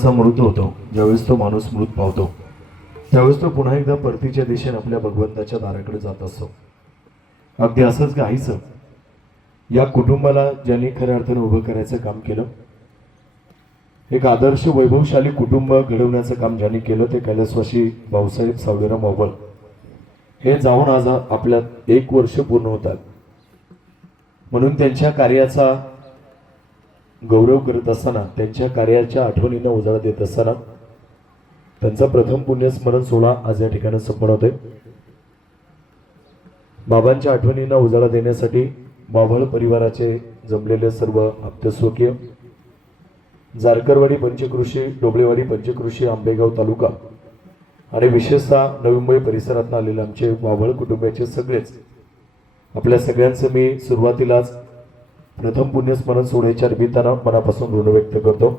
असा मृत होतो, ज्यावेळेस तो माणूस मृत पावतो त्यावेळेस तो पुन्हा एकदा परतीच्या दिशेने आपल्या भगवंताच्या दाराकडे जात असतो. अगदी असंच काहीचं या कुटुंबाला ज्यांनी खऱ्या अर्थानं उभं करायचं काम केलं, एक आदर्श वैभवशाली कुटुंब घडवण्याचं काम ज्यांनी केलं ते कैलासवासी भाऊसाहेब सावळेराव मोहोळ हे जाऊन आज आपल्यात 1 वर्ष पूर्ण होतात. म्हणून त्यांच्या कार्याचा गौरव करत असताना, त्यांच्या कार्याच्या आठवणींना उजाळा देत असताना त्यांचा प्रथम पुण्यस्मरण सोहळा आज या ठिकाणी संपन्न होतोय. बाबांच्या आठवणींना उजाळा देण्यासाठी मोहोळ परिवाराचे जमलेले सर्व आप्तस्वकीय, जारकरवाडी पंचकृषी, डोबळेवाडी पंचकृषी, आंबेगाव तालुका आणि विशेषतः नवी मुंबई परिसरातून आलेले आमचे मोहोळ कुटुंबाचे सगळेच, आपल्या सगळ्यांचं मी सुरुवातीलाच प्रथम पुण्यस्मरण सोहळ्याच्या निमित्तानं मनापासून ऋण व्यक्त करतो.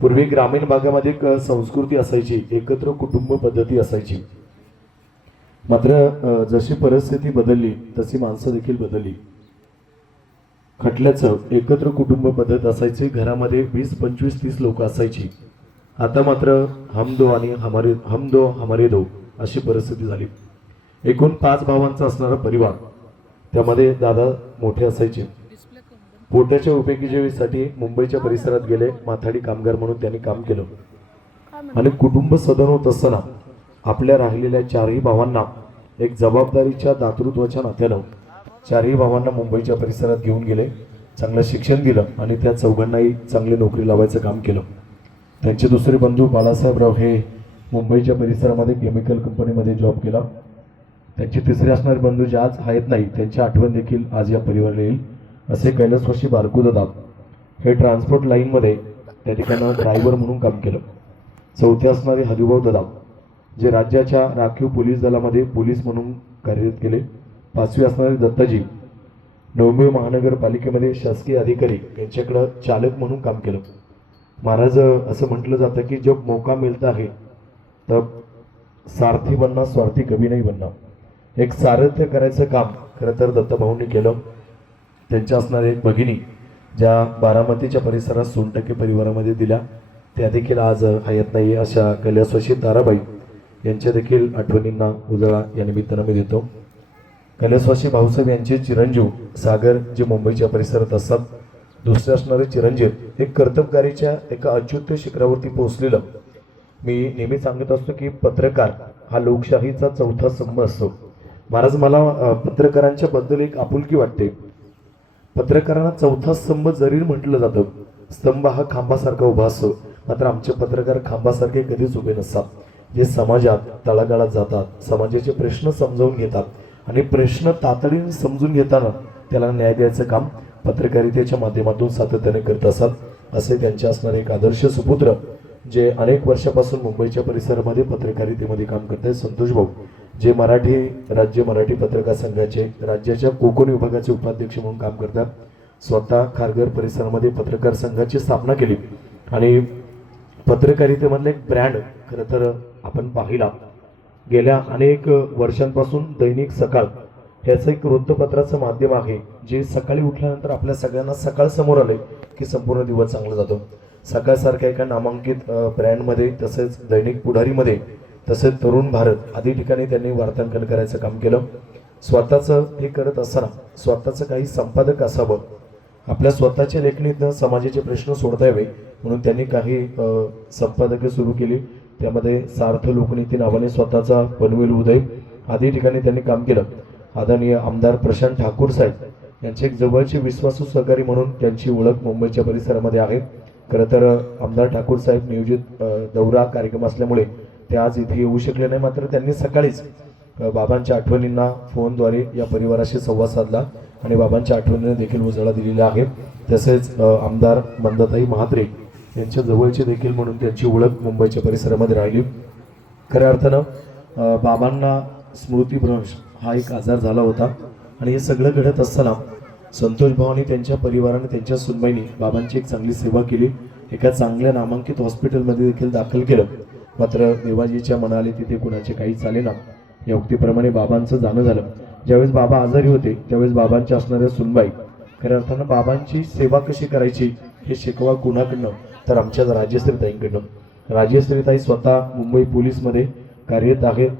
पूर्वी ग्रामीण भागामध्ये एक संस्कृती असायची, एकत्र कुटुंब पद्धती असायची. मात्र जशी परिस्थिती बदलली तशी माणसं देखील बदलली. खटल्याचं एकत्र कुटुंब पद्धत असायची, घरामध्ये 20, 25, 30 लोक असायची. आता मात्र हम दो हमारे दो अशी परिस्थिती झाली. एकूण 5 भावांचा असणारा परिवार, त्यामध्ये दादा मोठे असायचे. पोटाच्या उपयोगीसाठी मुंबईच्या परिसरात गेले, माथाडी कामगार म्हणून त्यांनी काम केलं. आणि कुटुंब सदन होत असताना आपल्या राहिलेल्या 4ही भावांना एक जबाबदारीच्या दातृत्वाच्या नात्यानं 4ही भावांना मुंबईच्या परिसरात घेऊन गेले, चांगलं शिक्षण दिलं आणि त्या चौघांनाही चांगली नोकरी लावायचं काम केलं. त्यांचे दुसरे बंधू बाळासाहेबराव हे मुंबईच्या परिसरामध्ये केमिकल कंपनीमध्ये जॉब केला. त्यांचे तिसरे असणारे बंधू जे आज आहेत नाही, त्यांची आठवण देखील आज या परिवाराला येईल असे कैलासवासी बारकूदादा हे ट्रान्सपोर्ट लाईनमध्ये त्या ठिकाणी ड्रायव्हर म्हणून काम केलं. चौथे असणारे हरिभाऊ दादा जे राज्याच्या राखीव पोलीस दलामध्ये पोलीस म्हणून कार्यरत केले. 5वी असणारे दत्ताजी नवी मुंबई महानगरपालिकेमध्ये शासकीय अधिकारी, यांच्याकडं चालक म्हणून काम केलं. महाराज असं म्हटलं जातं की जब मौका मिळता है तब सारथी बनना, स्वार्थी कभी नहीं बनना. एक सारथ्य करायचं काम खरं तर दत्तभाऊंनी केलं. त्यांच्या असणाऱ्या एक भगिनी ज्या बारामतीच्या परिसरात 100% परिवारामध्ये दिल्या, त्या देखील आज हयात नाही. अशा कैलासवासी ताराबाई यांच्या देखील आठवणींना उजाळा या निमित्तानं मी देतो. कैलासवासी भाऊसाहेब यांचे चिरंजीव सागर जे मुंबईच्या परिसरात असतात, दुसरे असणारे चिरंजीव एक कर्तबगारीच्या एका अच्युत शिखरावरती पोहोचलेलं. मी नेहमी सांगत असतो की पत्रकार हा लोकशाहीचा 4था स्तंभ असतो. महाराज मला पत्रकारांच्या बद्दल एक आपुलकी वाटते. पत्रकारांना 4था स्तंभ जरी म्हटलं जातं, स्तंभ हा खांबासारखा उभा असतो, मात्र आमचे पत्रकार खांबासारखे कधीच उभे नसतात. जे समाजात तळागाळात जातात, समाजाचे प्रश्न समजावून घेतात आणि प्रश्न तातडीने समजून घेताना त्याला न्याय द्यायचं काम पत्रकारितेच्या माध्यमातून सातत्याने करत असतात. असे त्यांचे असणारे एक आदर्श सुपुत्र जे अनेक वर्षापासून मुंबईच्या परिसरामध्ये पत्रकारितेमध्ये काम करत आहेत, संतोष भाऊ, जे राज्य मराठी पत्रकार संघाचे राज्याच्या कोकण विभागाचे उपाध्यक्ष म्हणून काम करतात. स्वतः खारघर परिसरामध्ये पत्रकार संघाची स्थापना केली आणि पत्रकारितेमधले एक ब्रँड खरं तर आपण पाहिला. गेल्या अनेक वर्षांपासून दैनिक सकाळ ह्याचं एक वृत्तपत्राचं माध्यम आहे, जे सकाळी उठल्यानंतर आपल्या सगळ्यांना सकाळ समोर आले की संपूर्ण दिवस चांगला जातो. सकाळसारख्या एका नामांकित ब्रँडमध्ये, तसेच दैनिक पुढारीमध्ये, तसेच तरुण भारत आदी ठिकाणी त्यांनी वार्तांकन करायचं काम केलं. स्वतःचं हे करत असताना स्वतःचं काही संपादक असावं, आपल्या स्वतःच्या लेखणीतनं समाजाचे प्रश्न सोडता यावे म्हणून त्यांनी काही संपादके सुरू केली. त्यामध्ये सार्थ लोकनीती नावाने स्वतःचा पनवेल उदय आदी ठिकाणी त्यांनी काम केलं. आदरणीय आमदार प्रशांत ठाकूर साहेब यांचे एक जवळचे विश्वासू सहकारी म्हणून त्यांची ओळख मुंबईच्या परिसरामध्ये आहे. खरं तर आमदार ठाकूर साहेब नियोजित दौरा कार्यक्रम असल्यामुळे ते आज इथे येऊ शकले नाही, मात्र त्यांनी सकाळीच बाबांच्या आठवणींना फोनद्वारे या परिवाराशी संवाद साधला आणि बाबांच्या आठवणींना देखील उजाळा दिलेला आहे. तसेच आमदार मंदाताई महात्रे यांच्या जवळचे देखील म्हणून त्यांची ओळख मुंबईच्या परिसरामध्ये राहिली. खऱ्या अर्थानं बाबांना स्मृतिभ्रंश हा एक आजार झाला होता आणि हे सगळं घडत असताना संतोष भावानी त्यांच्या परिवाराने, त्यांच्या सुनबाईंनी बाबांची एक चांगली सेवा केली. एका चांगल्या नामांकित हॉस्पिटलमध्ये देखील दाखल केलं. मात्र देवाजीच्या मनाले तिथे कुणाचे काही चालेना. या उक्तीप्रमाणे बाबांचं जाणं झालं. ज्यावेळेस बाबा आजारी होते त्यावेळेस बाबांच्या असणाऱ्या सुनबाई खऱ्या अर्थानं बाबांची सेवा कशी करायची हे शिकवा कुणाकडनं तर आमच्या राजश्रीताईंकडनं. राजश्रीताई स्वतः मुंबई पोलीसमध्ये कार्यरत आहेत.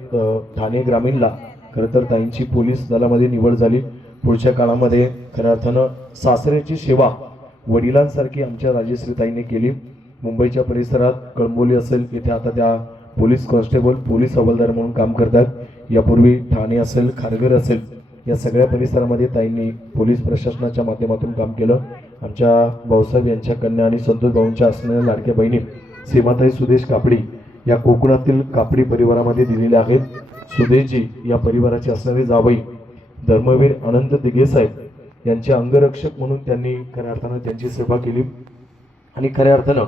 ठाणे ग्रामीणला खरं तर ताईंची पोलीस दलामध्ये निवड झाली. पुढच्या काळामध्ये खऱ्या अर्थानं सासऱ्याची सेवा वडिलांसारखी आमच्या राजश्रीताईंनी केली. मुंबईच्या परिसरात कळंबोली असेल इथे आता त्या पोलीस कॉन्स्टेबल पोलीस हवालदार म्हणून काम करतात. यापूर्वी ठाणे असेल खारघर असेल या सगळ्या परिसरामध्ये ताईंनी पोलीस प्रशासनाच्या माध्यमातून काम केलं. आमच्या भाऊसाहेब यांच्या कन्या आणि संतोष भाऊंच्या असणाऱ्या लाडक्या बहिणी सीमाताई सुदेश कापडी या कोकणातील कापडी परिवारामध्ये दिलेल्या आहेत. सुदेशजी या परिवाराचे असणारे जावई धर्मवीर अनंत दिघे साहेब यांचे अंगरक्षक म्हणून त्यांनी खऱ्या अर्थानं त्यांची सेवा केली. आणि खऱ्या अर्थानं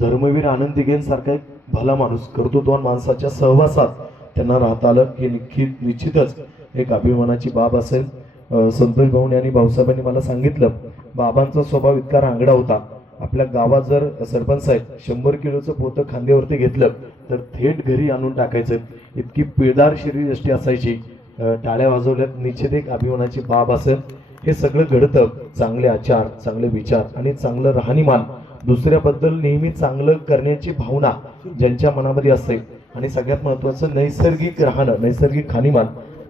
धर्मवीर आनंद दिघेंसारखा एक भला माणूस कर्तृत्ववान माणसाच्या सहवासात त्यांना राहता आलं हे निश्चितच एक अभिमानाची बाब असेल. संतोष भाऊने आणि भाऊसाहेबांनी मला सांगितलं बाबांचा स्वभाव इतका रांगडा होता. आपल्या गावात जर सरपंच साहेब 100 किलोचं पोतं खांद्यावरती घेतलं तर थेट घरी आणून टाकायचं. इतकी पिळदार शरीरयष्टी असायची. टाळ्या वाजवल्यात निश्चित एक अभिमानाची बाब असेल. हे सगळं घडतं चांगले आचार चांगले विचार आणि चांगलं राहणीमान दुसऱ्याबद्दल नेहमी चांगलं करण्याची भावना ज्यांच्या मनामध्ये असते आणि सगळ्यात महत्त्वाचं नैसर्गिक राहणं नैसर्गिक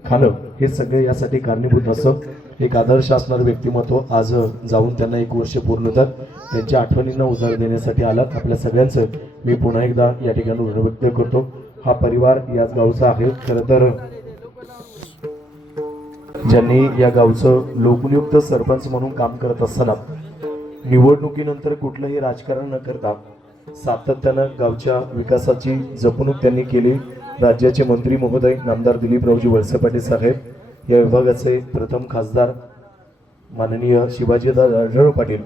खाणं हे सगळे यासाठी कारणीभूत असतं. एक आदर्श असणारं व्यक्तिमत्व आज जाऊन त्यांना 1 वर्ष पूर्ण होतात. त्यांच्या आठवणींना उजाळ देण्यासाठी आलात आपल्या सगळ्यांचं मी पुन्हा एकदा या ठिकाणी ऋण व्यक्त करतो. हा परिवार याच गावचा आहे. खरं तर ज्यांनी या गावचं लोकनियुक्त सरपंच म्हणून काम करत असताना निवडणुकीनंतर कुठलंही राजकारण न करता सातत्यानं गावच्या विकासाची जपणूक त्यांनी केली. राज्याचे मंत्री महोदय नामदार दिलीपरावजी वळसे पाटील साहेब या विभागाचे प्रथम खासदार माननीय शिवाजीदादा आढळराव पाटील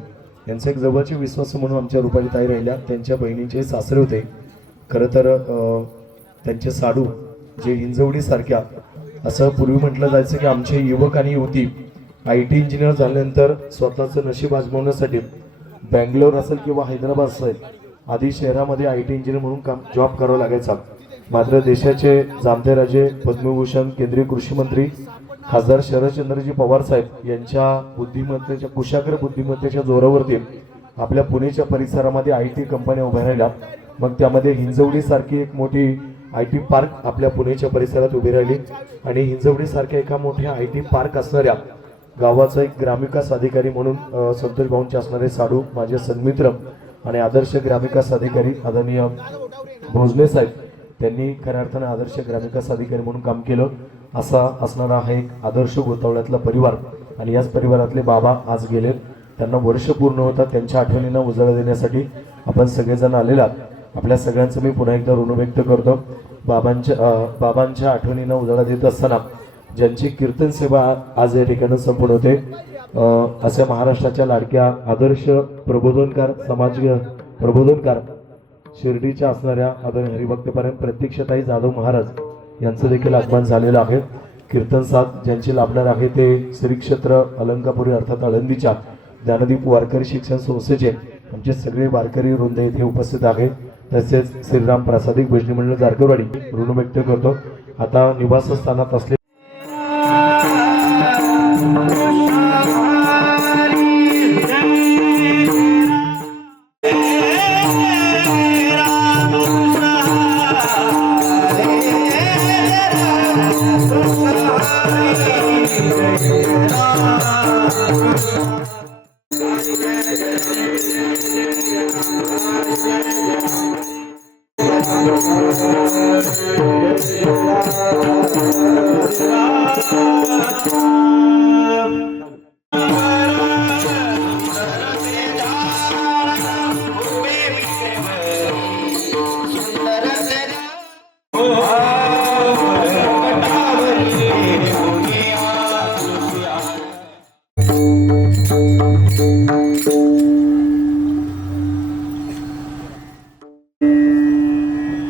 यांचे एक जवळचे विश्वासू म्हणून आमच्या रुपालीताई राहिल्या. त्यांच्या बहिणीचे सासरे होते. खरं तर त्यांचे साडू जे हिंजवडीसारख्या असं पूर्वी म्हटलं जायचं की आमचे युवक आणि युवती IT इंजिनियर झाल्यानंतर स्वतःचं नशीब आजमावण्यासाठी बँगलोर असेल किंवा हैदराबाद असेल आदी शहरामध्ये IT इंजिनियर म्हणून जॉब करावा लागायचा. मात्र देशाचे जामते राजे पद्मभूषण केंद्रीय कृषी मंत्री खासदार शरदचंद्रजी पवार साहेब यांच्या बुद्धिमत्तेच्या कुशाग्र बुद्धिमत्तेच्या जोरावरती आपल्या पुणेच्या परिसरामध्ये IT कंपन्या उभ्या राहिल्या. मग त्यामध्ये हिंजवडीसारखी एक मोठी IT पार्क आपल्या पुणेच्या परिसरात उभी राहिली आणि हिंजवडीसारख्या एका मोठ्या IT पार्क असणाऱ्या गावाचा एक ग्रामविकास अधिकारी म्हणून संतोष भाऊंचे असणारे साडू माझे सन्मित्र आणि आदर्श ग्रामविकास अधिकारी आदरणीय भोजने साहेब त्यांनी खऱ्या अर्थाने आदर्श ग्रामविकास अधिकारी म्हणून काम केलं. असा असणारा हा एक आदर्श गोतावळ्यातला परिवार आणि याच परिवारातले बाबा आज गेले. त्यांना वर्ष पूर्ण होतात. त्यांच्या आठवणींना उजाळा देण्यासाठी आपण सगळेजण आलेला आपल्या सगळ्यांचं मी पुन्हा एकदा ऋण व्यक्त करतो. बाबांच्या आठवणींना उजाळा देत असताना ज्यांची कीर्तन सेवा आज या ठिकाणी संपूर्ण होते असे महाराष्ट्राच्या लाडक्या आदर्श प्रबोधनकार शिर्डीच्या असणाऱ्या आदरणीय हरिभक्तपर्यंत प्रत्यक्षताई जाधव महाराज यांचं देखील आगमन झालेलं आहे. कीर्तन साथ ज्यांचे लाभणार आहे ते श्री क्षेत्र अलंकापुरी अर्थात आळंदीच्या ज्ञानदीप वारकरी शिक्षण संस्थेचे आमचे सगळे वारकरी वृंद येथे उपस्थित आहेत. तसेच श्रीराम प्रासादिक भजनी मंडळ जारकरवाडी ऋण व्यक्त करतो. आता निवासस्थानात असले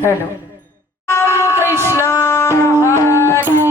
हॅलो कृष्ण हरी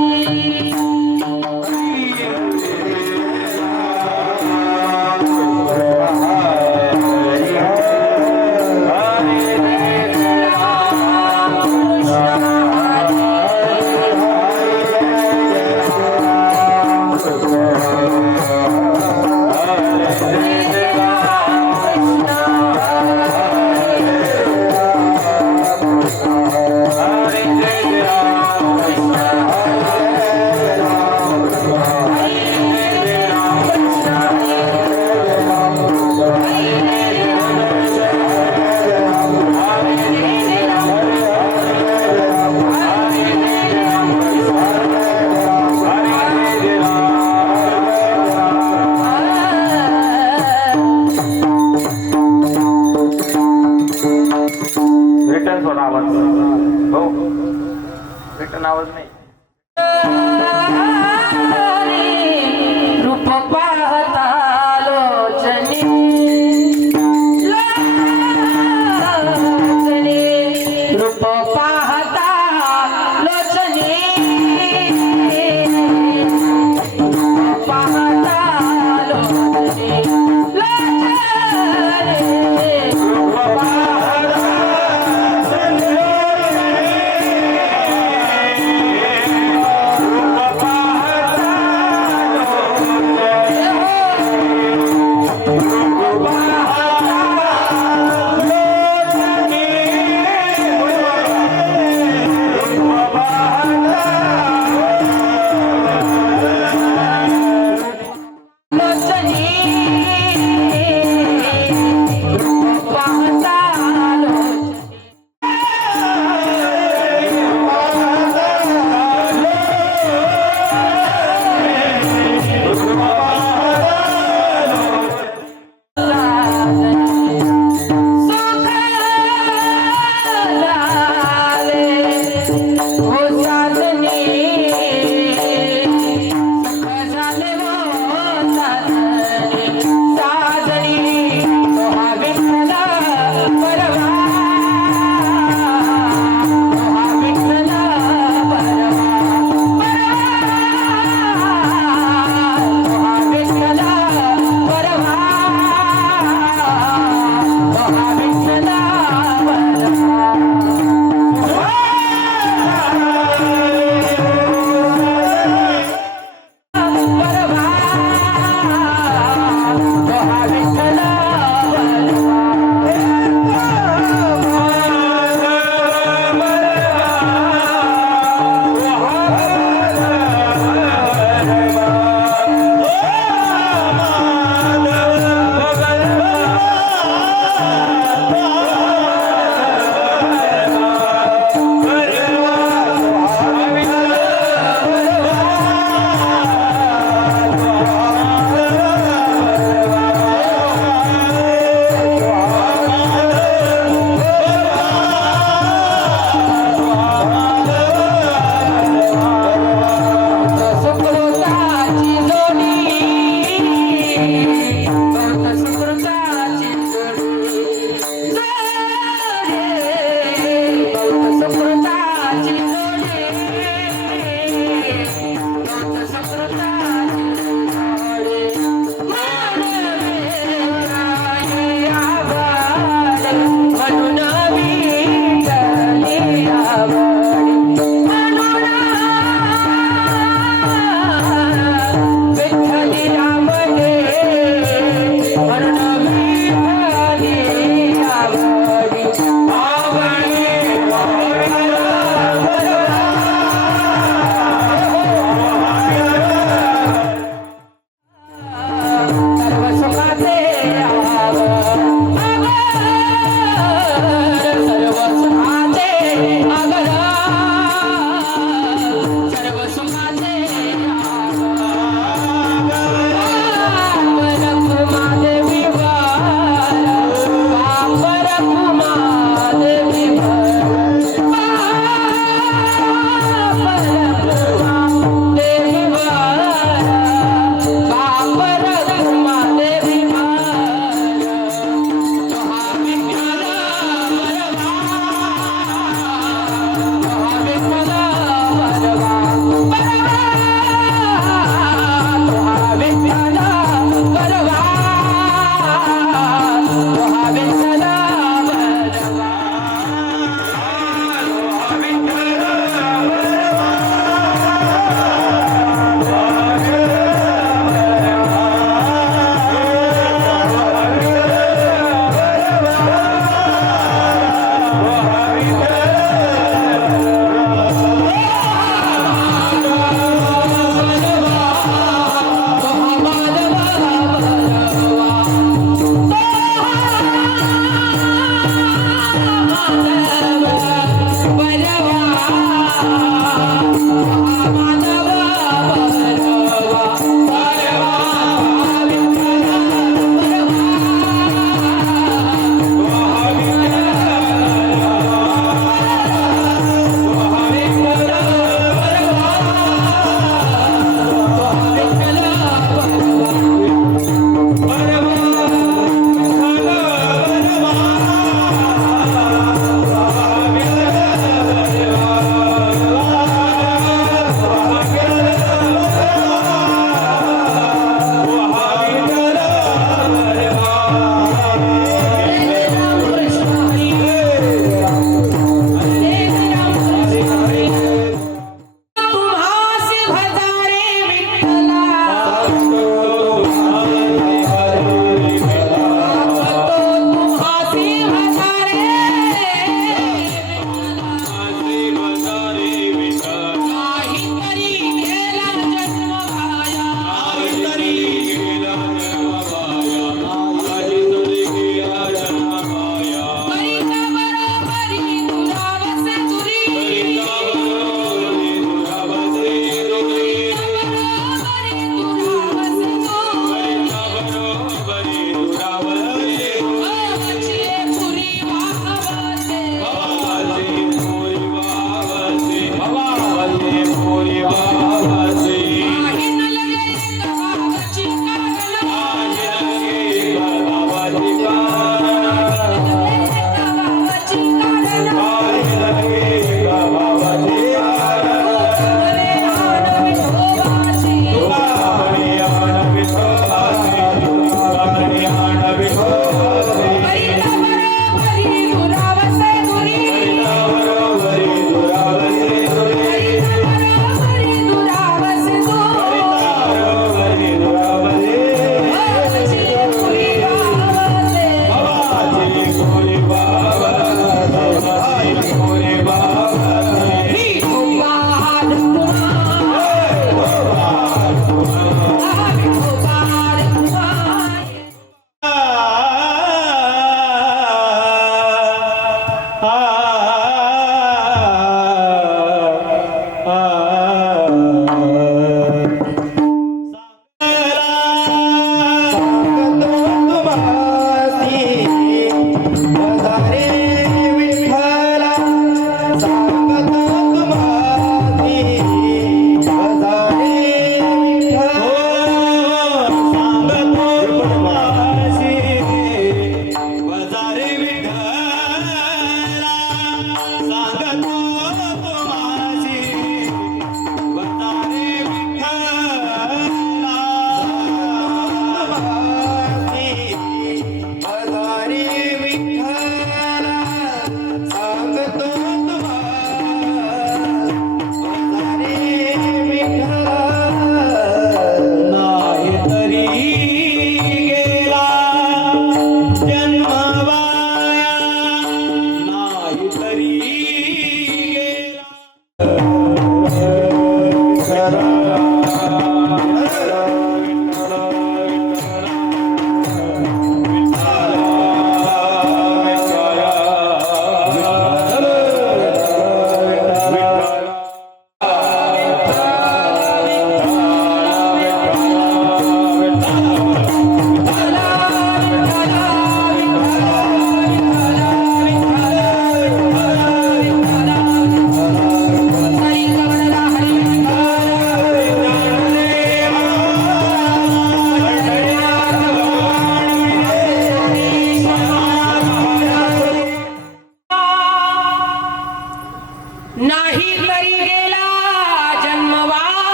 आवाज नाही. रूप पाहता लोचनी रूप पाहता लोचनी पाहता लोचनी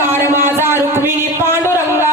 नमस्कार माझा रुक्मिणी पांडुरंगा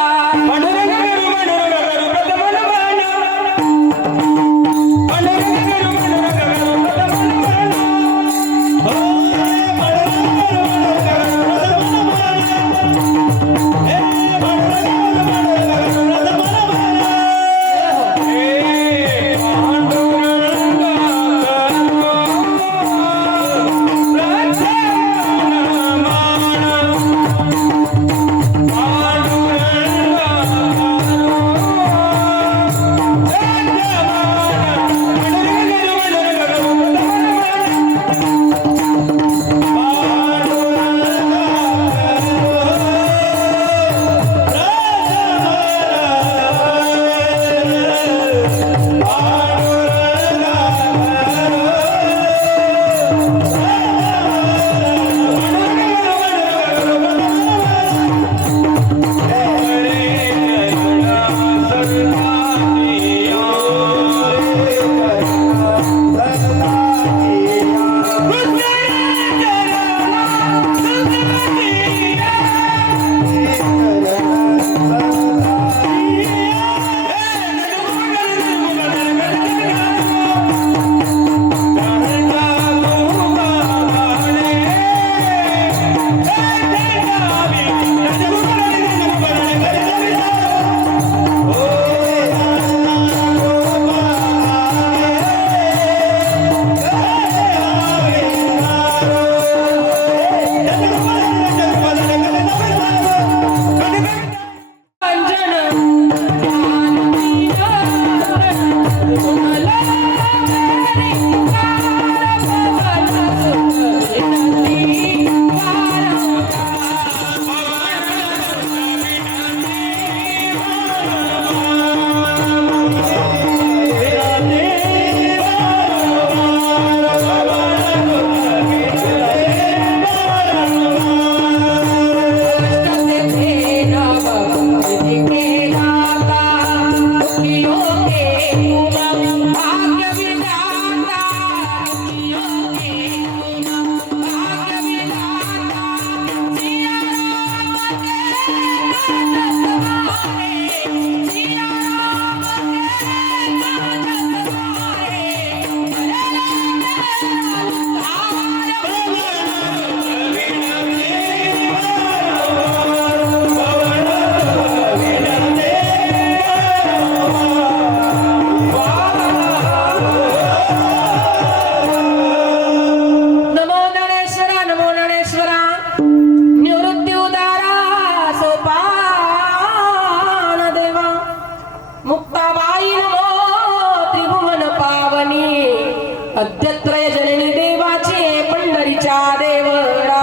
अद्यत्रय जननी देवाची पंढरीच्या देवरा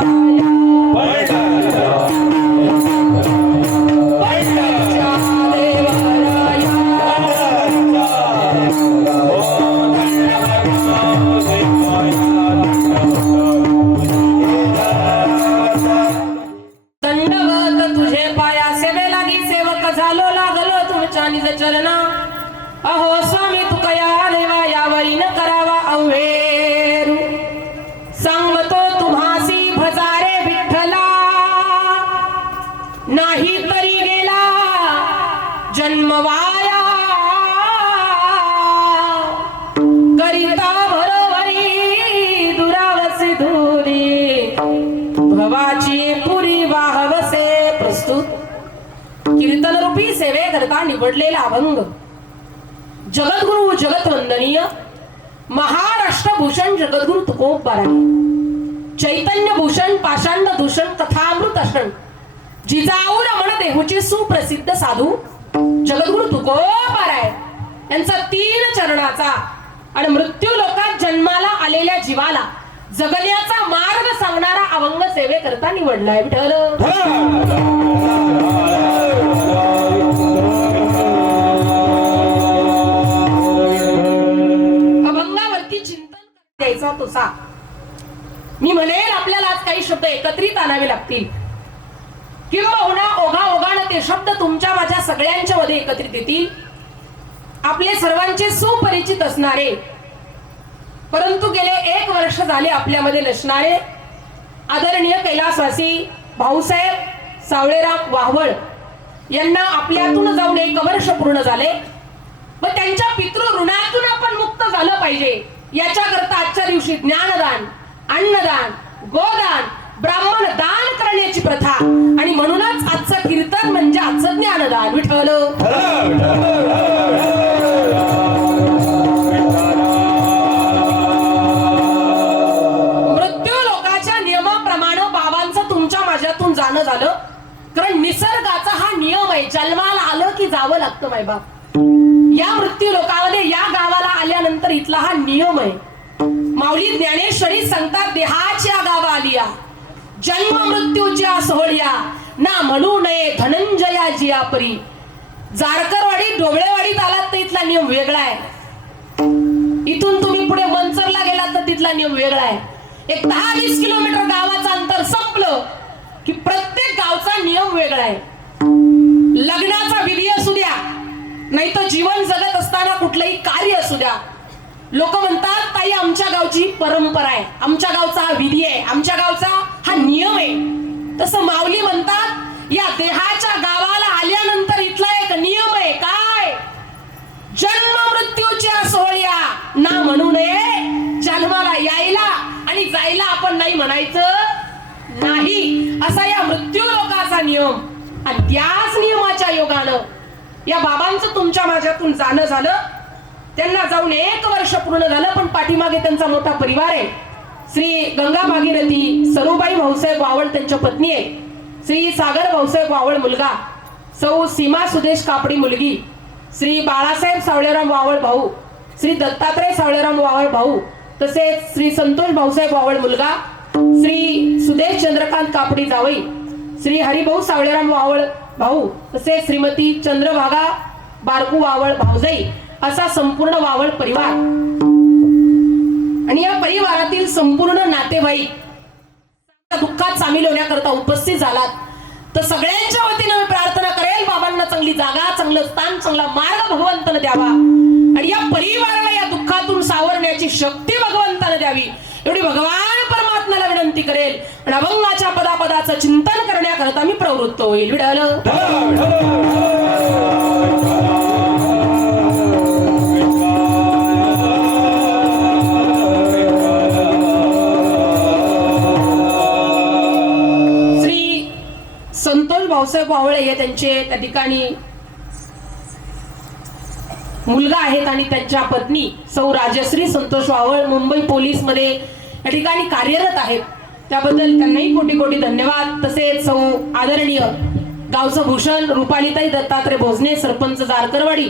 दंडवत तुझे पाया सेवे लागी सेवक झालो लागलो तुमच्या निज चरणा अहो स्वामी तुकया देवा यावरी न करावा अव्हेरू सांगतो तुम्हासी भजारे विठ्ठला नाही तरी गेला जन्म वाया करिता भरोवरी दुरावसे धुरी भवाची पुरी वाहवसे प्रस्तुत कीर्तन रूपी सेवे करता निवडलेला अभंग जगद्गुरु जगतवंदनीय महाराष्ट्र भूषण जगद्गुरु तुकोबाराय चैतन्य भूषण पाषांड दूषण कथामृत अषण जिजाऊ रमण देहूचे सुप्रसिद्ध साधू जगद्गुरु तुकोबाराय यांचा 3 चरणाचा आणि मृत्यू लोकात जन्माला आलेल्या जीवाला जगण्याचा मार्ग सांगणारा अभंग सेवे करता निवडलाय विठ्ठल द्यायचा तुसा मी म्हणेल आपल्याला आज काही शब्द एकत्रित आणावे लागतील किंवा ओघाओघानं ते शब्द तुमच्या माझ्या सगळ्यांच्या मध्ये एकत्रित येतील आपले सर्वांचे सुपरिचित असणारे परंतु गेले 1 वर्ष झाले आपल्यामध्ये नसणारे आदरणीय कैलासवासी भाऊसाहेब सावळेराव वाहवळ यांना आपल्यातून जाऊन 1 वर्ष पूर्ण झाले व त्यांच्या पितृ ऋणातून आपण मुक्त झालं पाहिजे याच्याकरता आजच्या दिवशी ज्ञानदान, अन्नदान, गोदान, ब्राह्मण दान करण्याची प्रथा आणि म्हणूनच आजचं कीर्तन म्हणजे आजचं ज्ञानदान. विठ्ठल मृत्यू लोकाच्या नियमाप्रमाणे बाबांचं तुमच्या माझ्यातून जाणं झालं, कारण निसर्गाचा हा नियम आहे. जन्माला आलं की जावं लागतं मायबाप. या मृत्यू लोकामध्ये या गावाला आल्यानंतर इथला हा नियम आहे. माऊली ज्ञानेश्वरी सांगतात, देहाच्या गावा आलिया जन्म मृत्यूच्या सोहळ्या ना म्हणू नये धनंजयाची परी. जारकरवाडी डोबळेवाडीत आलात तर इथला नियम वेगळा आहे. इथून तुम्ही पुढे मनसरला गेलात तर तिथला नियम वेगळा आहे. एक 10-20 किलोमीटर गावाचं अंतर संपलं की प्रत्येक गावचा नियम वेगळा आहे. लग्नाचा विधी असू द्या, नाही तर जीवन जगत असताना कुठलंही कार्य असू द्या, लोक म्हणतात ताई आमच्या गावची परंपरा आहे, आमच्या गावचा हा विधी आहे, आमच्या गावचा हा नियम आहे. तसं माऊली म्हणतात या देहाच्या गावाला आल्यानंतर इथला एक नियम आहे. काय? जन्म मृत्यूच्या सोहळ्या ना म्हणू नये. जन्माला यायला आणि जायला आपण नाही म्हणायचं नाही, असा या मृत्यू लोकाचा नियम. आणि त्याच नियमाच्या योगानं या बाबांचं तुमच्या माझ्यातून जाणं झालं. त्यांना जाऊन 1 वर्ष पूर्ण झालं, पण पाठीमागे त्यांचा मोठा परिवार आहे. श्री गंगा भागीरथी सरूबाई भाऊसाहेब वावळ त्यांच्या पत्नी आहे, श्री सागर भाऊसाहेब वावळ मुलगा, सौ सीमा सुदेश कापडी मुलगी, श्री बाळासाहेब सावळेराम वावळ भाऊ, श्री दत्तात्रय सावळेराम वावळ भाऊ, तसेच श्री संतोष भाऊसाहेब वावळ मुलगा, श्री सुदेश चंद्रकांत कापडी जावई, श्री हरिभाऊ सावळेराम वावळ भाऊ, तसेच श्रीमती चंद्रभागा बारकू वावळ भाऊजाई, असा संपूर्ण वावळ परिवार. आणि या परिवारातील संपूर्ण नातेवाईक दुःखात सामील होण्याकरता उपस्थित झालात, तर सगळ्यांच्या वतीनं मी प्रार्थना करेल बाबांना चांगली जागा, चांगलं स्थान, चांगला मार्ग भगवंतानं द्यावा आणि या परिवाराला या दुःखातून सावरण्याची शक्ती भगवंतानं द्यावी एवढी भगवान परमात्म्याला विनंती करेल. आणि अभंगाच्या पदापदाचं चिंतन करण्याकरता मी प्रवृत्त होईल. विडाल संतोष भाऊसाहेब वावळे हे त्यांचे त्या ठिकाणी मुलगा आहेत आणि त्यांच्या पत्नी सौ राजश्री संतोष वावळ मुंबई पोलीस मध्ये या ठिकाणी कार्यरत आहेत. त्याबद्दल त्यांनाही कोटी कोटी धन्यवाद. तसेच सौ आदरणीय गावचं भूषण रुपालीताई दत्तात्रय भोजने सरपंच जारकरवाडी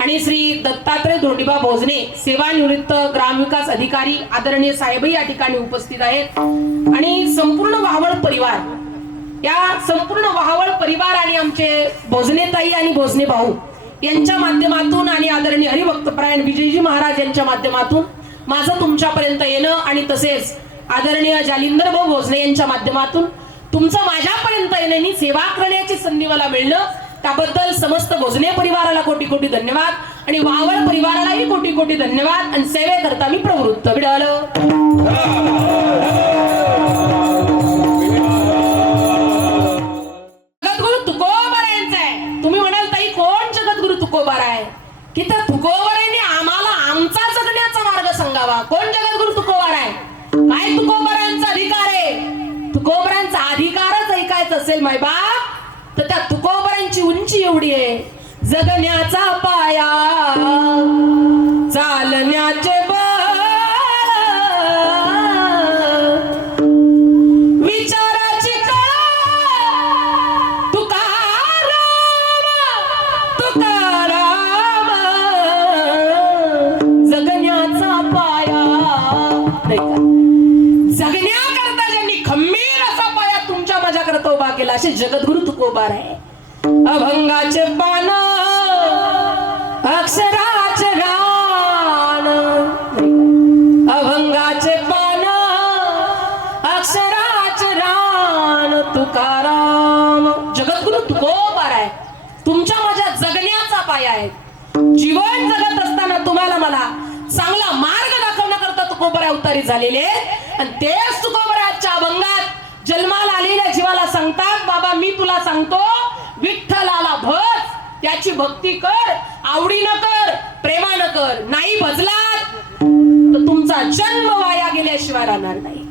आणि श्री दत्तात्रय धोंडीबा भोजने सेवानिवृत्त ग्रामविकास अधिकारी आदरणीय साहेबही या ठिकाणी उपस्थित आहेत. आणि संपूर्ण वाहवळ परिवार, या संपूर्ण वाहवळ परिवार आणि आमचे भोजनेताई आणि भोजने भाऊ यांच्या माध्यमातून आणि आदरणीय हरिभक्तपरायण विजयजी महाराज यांच्या माध्यमातून माझं तुमच्यापर्यंत येणं आणि तसेच आदरणीय जालिंदर भाऊ भोजने यांच्या माध्यमातून तुमचं माझ्यापर्यंत येण्याची सेवा करण्याची संधी मला मिळणं, त्याबद्दल समस्त भोजने परिवाराला कोटी कोटी धन्यवाद आणि वाहवळ परिवारालाही कोटी कोटी धन्यवाद. आणि सेवेकरता मी प्रवृत्त. विडाल की त्या तुकोबारांनी आम्हाला आमचा जगण्याचा मार्ग सांगावा. कोण जगद्गुरु तुकोबार आहे? काय तुकोबारांचा अधिकार आहे? तुकोबारांचा अधिकारच ऐकायचा असेल मायबाप तर त्या तुकोबारांची उंची एवढी आहे, जगण्याचा पाया चालण्याचे बळ विचाराची जगण्याकरता ज्यांनी खंबीर असा पाया तुमच्या माझ्याकरता उभा केला असे जगद्गुरु तुकोबार आहे. अभंगाचे पान अक्षराचे गान, अभंगाचे पान अक्षराचे रान तुकाराम. जगद्गुरु तुकोबार आहे, तुमच्या माझ्या जगण्याचा पाया आहे. जीवन जगत असताना तुम्हाला मला चांगला मार्ग दाखवण्याकरता तुकोबार अवतारी झालेले आणि तेच तुकोबाराच्या अभंगात जन्माला आलेल्या जीवाला सांगतात, बाबा मी तुला सांगतो, विठ्ठलाला भज, त्याची भक्ती कर, आवडीनं कर, प्रेमानं कर. नाही भजलात तर तुमचा जन्म वाया गेल्याशिवाय राहणार नाही.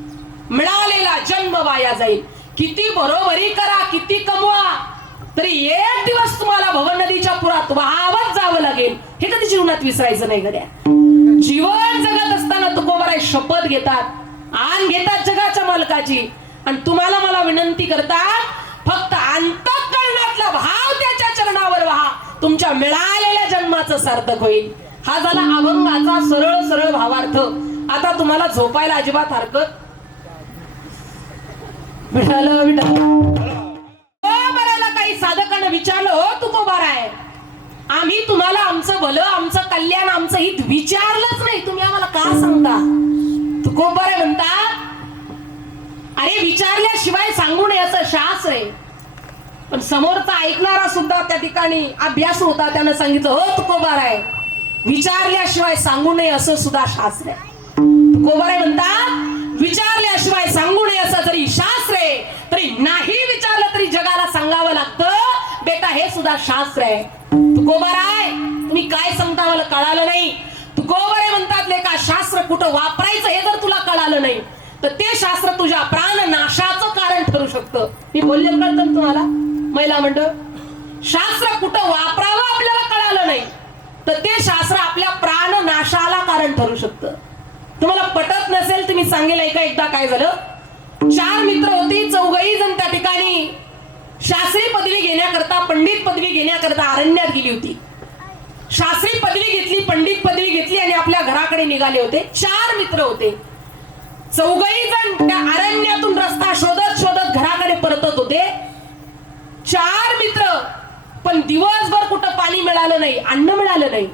मिळालेला जन्म वाया जाईल. किती बरोबरी करा, किती कमवा, तरी एक दिवस तुम्हाला भवन नदीच्या पुरात वाहवत जावं लागेल. हे कधी जीवनात विसरायचं नाही गड्या. जीवन जगत असताना तुकोबाराय शपथ घेतात, आण घेतात जगाच्या मालकाची, आणि तुम्हाला मला विनंती करतात, फक्त अंतःकरणातला भाव त्याच्या चरणावर व्हा, तुमच्या मिळालेल्या जन्माचं सार्थक होईल. हा झाला अभंगाचा सरळ सरळ भावार्थ. आता तुम्हाला झोपायला अजिबात हरकत बराला काही साधकांना विचारलं, हो तुकोबाराय, आम्ही तुम्हाला आमचं भलं, आमचं कल्याण, आमचं हित विचारलंच नाही, तुम्ही आम्हाला का सांगता? तुकोबाराय म्हणतात, अरे विचारल्याशिवाय सांगू नये असं शास्त्र आहे. पण समोरचा ऐकणारा सुद्धा त्या ठिकाणी अभ्यास होता, त्यानं सांगितलं, हो तुकोबाराय, विचारल्याशिवाय सांगू नये असं सुद्धा शास्त्र आहे. तुकोबाराय म्हणतात, विचारल्याशिवाय सांगू नये असं जरी शास्त्र आहे, तरी नाही विचारलं तरी जगाला सांगावं लागतं बेटा, हे सुद्धा शास्त्र आहे. तुकोबाराय तुम्ही काय सांगता मला कळालं नाही. तुकोबाराय म्हणतात, लेका शास्त्र कुठं वापरायचं हे जर तुला कळालं नाही तर ते शास्त्र तुझ्या प्राण नाशाचं कारण ठरू शकतं. मी बोलले कळतं तुम्हाला महिला मंडळ, शास्त्र कुठं वापरावं आपल्याला कळालं नाही तर ते शास्त्र आपल्या प्राण नाशाला कारण ठरू शकतं. तुम्हाला पटत नसेल तुम्ही सांगेल ऐका. एकदा काय झालं, 4 मित्र होती, 4घी जण त्या ठिकाणी शास्त्री पदवी घेण्याकरता, पंडित पदवी घेण्याकरता अरण्यात गेली होती. शास्त्री पदवी घेतली, पंडित पदवी घेतली आणि आपल्या घराकडे निघाले होते. 4 मित्र होते. 4घी जण त्या अरण्यातून रस्ता शोधत शोधत घराकडे परतत होते. 4 मित्र, पण दिवसभर कुठं पाणी मिळालं नाही, अन्न मिळालं नाही.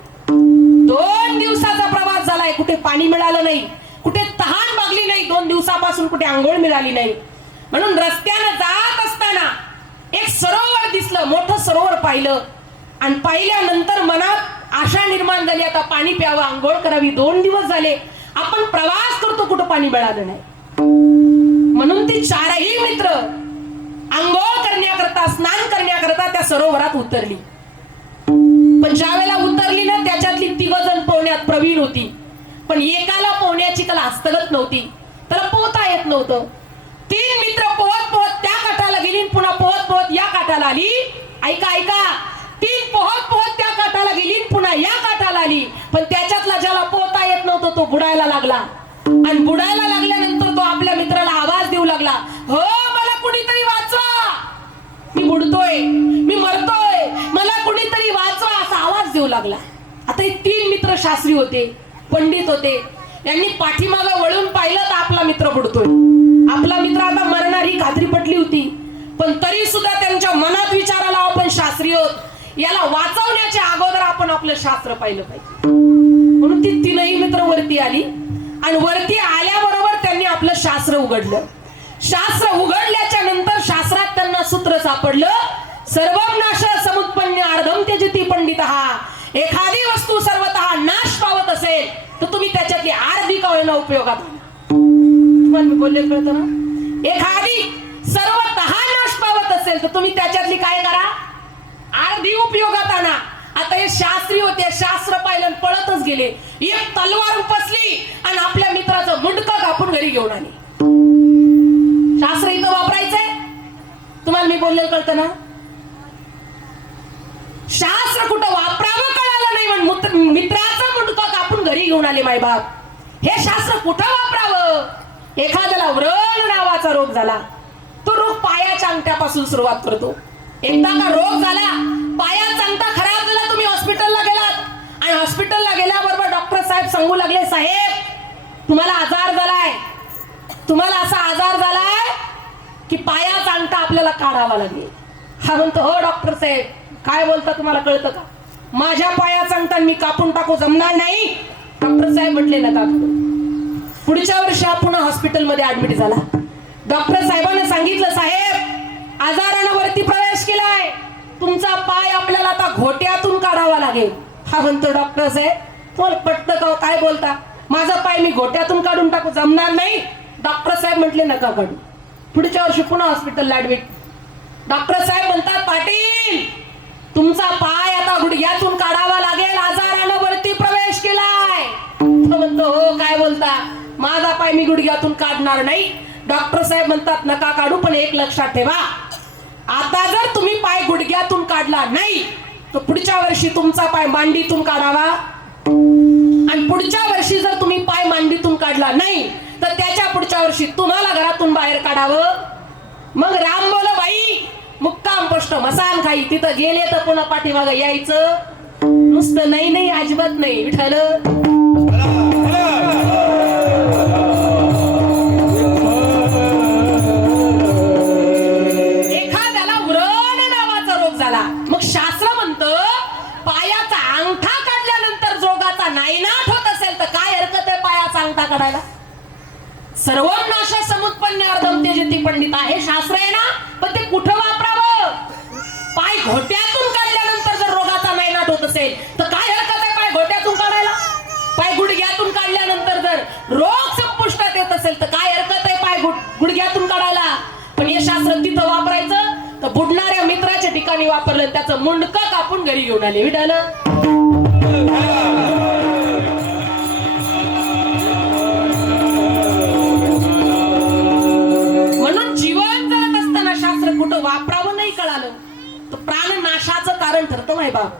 2 दिवसाचा प्रवास झालाय, कुठे पाणी मिळालं नाही, कुठे तहान भागली नाही, 2 दिवसापासून कुठे आंघोळ मिळाली नाही. म्हणून रस्त्यानं जात असताना एक सरोवर दिसलं, मोठं सरोवर पाहिलं, आणि पाहिल्यानंतर मनात आशा निर्माण झाली, आता पाणी प्यावं, आंघोळ करावी. 2 दिवस झाले आपण प्रवास करतो, कुठं पाणी मिळालं नाही. म्हणून ती 4ही मित्र आंघोळ करण्याकरता, स्नान करण्याकरता त्या सरोवरात उतरली. पण ज्या वेळेला उतरली ना, त्याच्यातली 3 जण पोहण्यात प्रवीण होती, पण एकाला पोहण्याची कला हस्तगत नव्हती, त्याला पोहता येत नव्हतं. 3 मित्र पोहत पोहत त्या काठाला गेली, पुन्हा पोहत पोहत या काठाला आली. ऐका ऐका, 3 पोहत पोहत त्या काठाला गेली, पुन्हा या काठाला आली. पण त्याच्यातला ज्याला पोहता येत नव्हतं तो बुडायला लागला, आणि बुडायला लागल्यानंतर तो आपल्या मित्राला आवाज देऊ लागला, हो मला कुणीतरी वाचवा, मी बुडतोय, मी मरतोय, मला कुणीतरी वाचवा, असा आवाज देऊ लागला. आता हे 3 मित्र शास्त्री होते, पंडित होते. यांनी पाठीमागं वळून पाहिलं तर आपला मित्र बुडतोय. आपला मित्र आता मरणार ही खात्री पटली होती, पण तरी सुद्धा त्यांच्या मनात विचार आला, आपण शास्त्री आहोत, याला वाचवण्याच्या अगोदर आपण आपलं शास्त्र पाहिलं पाहिजे. म्हणून ती 3ही मित्र वरती आली, आणि वरती आल्याबरोबर त्यांनी आपलं शास्त्र उघडलं. शास्त्र उघडल्याच्या नंतर शास्त्रात त्यांना सूत्र सापडलं, सर्वं नाश समुत्पन्न अर्धम त्यजति पंडितः. एखादी वस्तू सर्वतः नाश पावत असेल तर तुम्ही त्याच्यातली अर्धी का होईना उपयोगात आणा. तुम्हाला मी बोलले कळतं ना, एखादी सर्वतः नाश पावत असेल तर तुम्ही त्याच्यातली काय करा, अर्धी उपयोगात आणा. आता हे शास्त्री होते, शास्त्र पाहिलं पळतच गेले. एक तलवार उपसली आणि आपल्या मित्राचं मुंडकं कापून घरी घेऊन आले. शास्त्र इथं वापरायचंय, तुम्हाला मी बोलले कळतं ना. शास्त्र कुठं वापरावं कळालं नाही, म्हणून मित्राचं मुंडकं कापून घरी घेऊन आले मायबाप. हे शास्त्र कुठं वापरावं. एखाद्याला व्रण नावाचा रोग झाला, तो रोग पायाच्या अंगठ्यापासून सुरुवात करतो. एकदा का रोग झाला, पायाचा अंगठा खराब झाला, तुम्ही हॉस्पिटलला गेलात, आणि हॉस्पिटलला गेल्याबरोबर डॉक्टर साहेब सांगू लागले, साहेब तुम्हाला आजार झालाय, तुम्हाला असा आजार झालाय की पायाचा अंगठा आपल्याला काढावा लागेल. हा म्हणतो, हो डॉक्टर साहेब काय बोलता, तुम्हाला कळतं का, माझ्या पायाचा अंगठा मी कापून टाकू, जमणार नाही. डॉक्टर साहेब म्हटले नका. पुढच्या वर्षी हा पुन्हा हॉस्पिटलमध्ये ऍडमिट झाला. डॉक्टर साहेबांना सांगितलं, साहेब आजारानं वरती प्रवेश केलाय, तुमचा पाय आपल्याला आता घोट्यातून काढावा लागेल. हा म्हणतो, डॉक्टर साहेब तुम्हाला पटतं का, काय बोलता, माझा पाय मी घोट्यातून काढून टाकू, जमणार नाही. डॉक्टर साहेब म्हटले नका काढू. पुढच्या वर्षी पुन्हा हॉस्पिटलला ऍडमिट. डॉक्टर साहेब म्हणतात, पाटील तुमचा पाय आता गुडघ्यातून काढावा लागेल, आजारानं वरती प्रवेश केलाय. तो म्हणतो, हो काय बोलता, माझा पाय मी गुडघ्यातून काढणार नाही. डॉक्टर साहेब म्हणतात, नका काढू, पण एक लक्षात ठेवा, आता जर तुम्ही पाय गुडघ्यातून काढला नाही तर पुढच्या वर्षी तुमचा पाय मांडीतून काढावा, आणि पुढच्या वर्षी जर तुम्ही पाय मांडीतून काढला नाही तर त्याच्या पुढच्या वर्षी तुम्हाला घरातून बाहेर काढावं. मग राम बोल बाई, मुक्काम पोस्ट मसान खाई. तिथं गेले तर पुन्हा पाठीमागं यायचं, नुसतं नाही नाही अजिबात नाही. विठ्ठल एखाद्याला व्रण नावाचा रोग झाला, मग शास्त्र म्हणतं पायाचा अंगठा काढल्यानंतर रोगाचा नायनाट होत असेल तर काय हरकत आहे पायाचा अंगठा काढायला. सर्वं नाश समुत्पन्नार्थम त्यजति पंडित आहे शास्त्र आहे ना, पण ते कुठं वापरावं. पाय घोट्यातून काढल्यानंतर जर रोगाचा नायनाट होत असेल तर काय हरकत आहे पाय घोट्यातून काढायला. पाय गुडघ्यातून काढल्यानंतर जर रोग संपुष्टात येत असेल तर काय हरकत आहे पाय गुडघ्यातून काढायला. पण हे शास्त्र तिथं वापरायचं तर बुडणाऱ्या मित्राच्या ठिकाणी वापरलं, त्याचं मुंडकं कापून घरी घेऊन आले. विठाल म्हणून जीवन जगत असताना शास्त्र कुठं वापरावं नाही कळालं तर प्राणनाशाचं कारण ठरतं. माय बाप,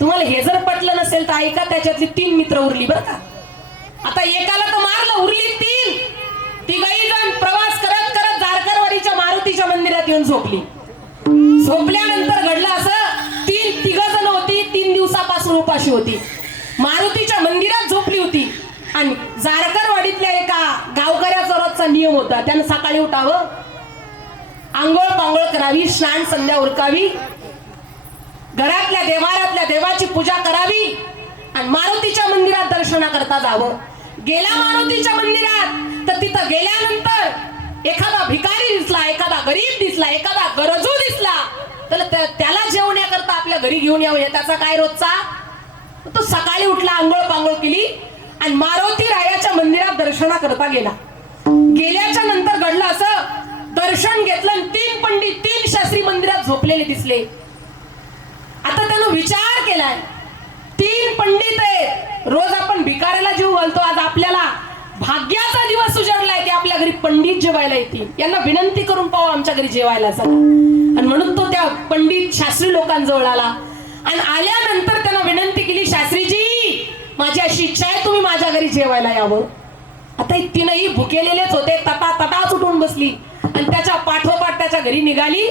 तुम्हाला हे जर पटलं नसेल तर ऐका, त्याच्यातली 3 मित्र उरली बरं का. आता एकाला तर मारलं, उरली 3. तिघही जण प्रवास करत करत जारकरवाडीच्या मारुतीच्या मंदिरात येऊन झोपली. झोपल्यानंतर घडलं असं, तिघ जण होती, 3 दिवसापासून उपाशी होती, मारुतीच्या मंदिरात झोपली होती. आणि जारकरवाडीतल्या एका गावकऱ्याचा रोजचा नियम होता, त्यानं सकाळी उठावं, आंघोळ पांघोळ करावी, स्नान संध्या उरकावी, घरातल्या देवारातल्या देवाची पूजा करावी आणि मारुतीच्या मंदिरात दर्शनाकरता जावं. गेला मारुतीच्या मंदिरात तर तिथं गेल्यानंतर एखादा भिकारी दिसला, एखादा गरीब दिसला, एखादा गरजू दिसला तर त्याला जेवण्याकरता आपल्या घरी घेऊन यावं. त्याचा काय रोजचा, तो सकाळी उठला, आंघोळ पांघोळ केली आणि मारुती रायाच्या मंदिरात दर्शनाकरता गेला. गेल्याच्या नंतर घडलं असं, दर्शन घेतलं, 3 पंडित 3 शास्त्री मंदिरात झोपलेले दिसले. आता त्यानं विचार केलाय, 3 पंडित आहेत, रोज आपण भिकाऱ्याला जीव घालतो, आज आपल्याला भाग्याचा दिवस उजाडलाय की आपल्या घरी पंडित जेवायला येतील, यांना विनंती करून पाहू आमच्या घरी जेवायला चला. आणि म्हणून तो त्या पंडित शास्त्री लोकांजवळ आला आणि आल्यानंतर त्यानं विनंती केली, शास्त्रीजी माझी अशी इच्छा आहे तुम्ही माझ्या घरी जेवायला यावं. आता 3ही भुकेलेलेच होते, तटा तटाच उठून बसली आणि त्याच्या पाठोपाठ त्याच्या घरी निघाली.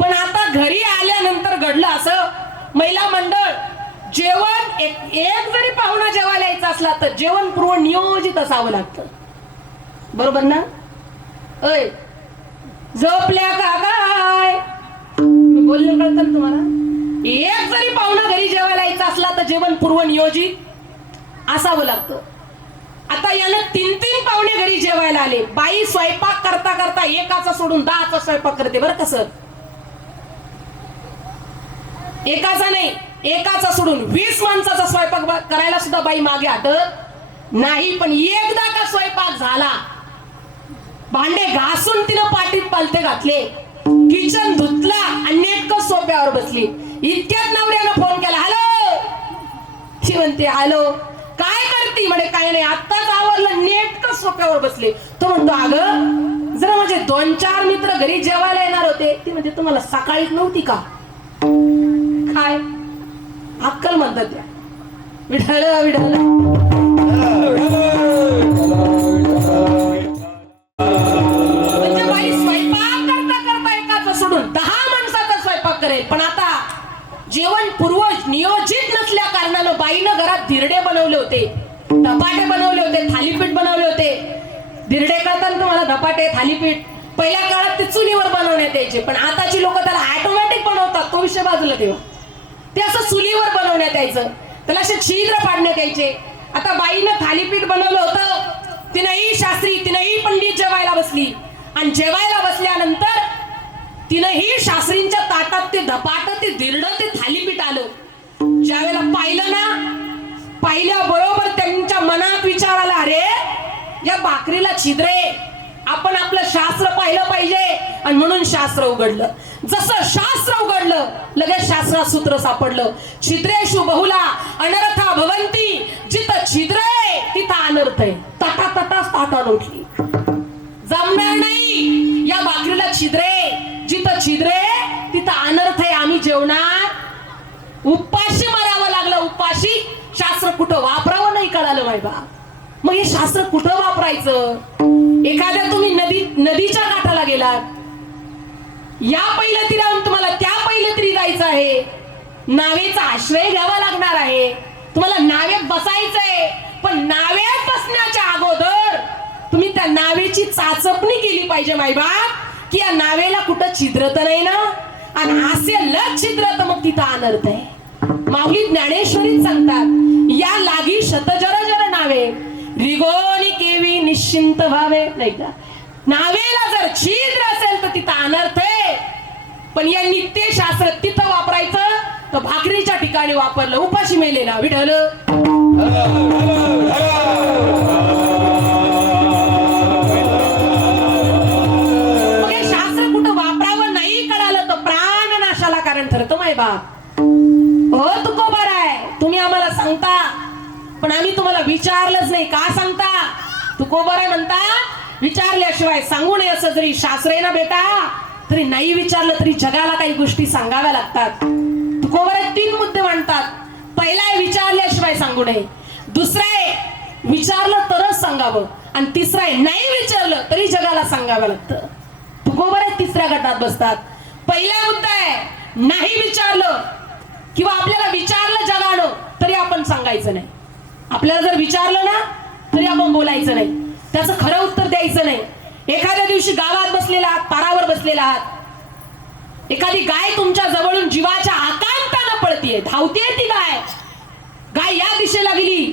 पण आता घरी आल्यानंतर घडलं असं, महिला मंडळ जेवण एक जरी पाहुणा जेवायला यायचा असला तर जेवण पूर्व नियोजित असावं लागतं, बरोबर ना. अय झोपल्या का काय, मी बोलले कळतं ना तुम्हाला. एक जरी पाहुणा घरी जेवायला यायचा असला तर जेवण पूर्व नियोजित असावं लागतं. आता यानं 3 पाहुणे घरी जेवायला आले. बाई स्वयंपाक करता करता एकाचा सोडून 10चा स्वयंपाक करते बरं का सर. एकाचा नाही, एकाचा सोडून 20 माणसाचा स्वयंपाक करायला सुद्धा बाई मागे हटत नाही. पण एकदा का स्वयंपाक झाला, भांडे घासून तिनं पाटीत पालते घातले, किचन धुतला आणि नेटकं सोप्यावर बसली. इतक्यात नवऱ्यानं फोन केला, हॅलो. ती म्हणते हॅलो, काय करती म्हणे, काय नाही आत्ताच आवरलं, नेटकं सोप्यावर बसले. तो म्हणतो अगं जरा माझे 2-4 मित्र घरी जेवायला येणार होते. ती म्हणजे तुम्हाला सकाळीच नव्हती का, काय अक्कल म्हणतात त्या. विठाल विठाल म्हणजे बाई स्वयंपाक करता करता एकाचा सोडून 10 माणसाचा स्वयंपाक करेल. पण आता जेवण पूर्व नियोजित नसल्या कारणानं बाईनं घरात धिरडे बनवले होते, धपाटे बनवले होते, थालीपीठ बनवले होते. धिरडे कळतात तुम्हाला, धपाटे थालीपीठ पहिल्या काळात ते चुलीवर बनवण्यात यायचे, पण आताची लोक त्याला ऑटोमॅटिक बनवतात, तो विषय बाजूला ठेवा. ते असं चुलीवर बनवण्यात यायचं, त्याला असे छिद्र पाडण्यात यायचे. आता बाईनं थालीपीठ बनवलं होतं, तिनंही शास्त्री तिनंही पंडित जेवायला बसली आणि जेवायला बसल्यानंतर तिनंही शास्त्रींच्या ताटात ते धपाट, ते धिरड, ते थालीपीठ आलं. ज्यावेळेला पाहिलं ना, पाहिल्याबरोबर त्यांच्या मनात विचार आला, अरे या भाकरीला छिद्रे, आपण आपलं शास्त्र पाहिलं पाहिजे आणि म्हणून शास्त्र उघडलं. जसं शास्त्र उघडलं लगेच शास्त्रात सूत्र सापडलं. छिद्रेषु बहुला अनर्था भवंती, जिथं छिद्र आहे तिथं अनर्थ आहे. तटा तटाच ताटा लोटली. जमणार नाही. या भाकरीला छिद्रे, जिथं छिद्रे तिथं अनर्थ आहे. आम्ही जेवणार उपाशी मारावं लागलं. उपाशी शास्त्र कुठं वापरावं नाही कळालं माय बा. मग हे शास्त्र कुठं वापरायचं? एखाद्या तुम्ही नदीच्या काठाला गेलात, या पैलती राहून तुम्हाला त्या पैलती जायचं आहे. नावेचा आश्रय घ्यावा लागणार आहे. तुम्हाला नावेत बसायचंय, पण नावेत बसण्याच्या अगोदर तुम्ही त्या नावेची चाचपणी केली पाहिजे मायबाप, की या नावेला कुठं छिद्र तर नाही ना. आणि असेल छिद्र तर मग तिथं अनर्थ आहे. माऊली ज्ञानेश्वरीच सांगतात, या लागी शतजर जर नावे रिगोनी केवी निश्चिंत व्हावे. नाही का? नावेला जर छिद्र असेल तर तिथं अनर्थ आहे. पण या नित्यशास्त्र तिथं वापरायचं तर भाकरीच्या ठिकाणी वापरलं. उपाशी मेलेला विठ्ठल. मग हे शास्त्र कुठं वापरावं नाही कळालं तर प्राणनाशाला कारण ठरतं माय बाप. हो तुकोबार आहे, तुम्ही आम्हाला सांगता पण आम्ही तुम्हाला विचारलंच नाही. का सांगता? तुकोबार आहे म्हणता विचारल्याशिवाय सांगू नये. असं जरी शास्त्र आहे ना बेटा, तरी नाही विचारलं तरी जगाला काही गोष्टी सांगाव्या लागतात. तुकोबार आहे 3 मुद्दे मांडतात. पहिला आहे विचारल्याशिवाय सांगू नये, दुसरा आहे विचारलं तरच सांगावं, आणि तिसरा आहे नाही विचारलं तरी जगाला सांगावं लागतं. तुकोबार आहे 3ऱ्या गटात बसतात. पहिला मुद्दा आहे नाही विचारलं किंवा आपल्याला विचारलं जगानं तरी आपण सांगायचं नाही. आपल्याला जर विचारलं ना तरी आपण बोलायचं नाही, त्याचं खरं उत्तर द्यायचं नाही. एखाद्या दिवशी गावात बसलेला आहात, पारावर बसलेला आहात, एखादी गाय तुमच्या जवळून जीवाच्या आकांतानं पळतीये, धावतीये. ती गाय या दिशेला गेली,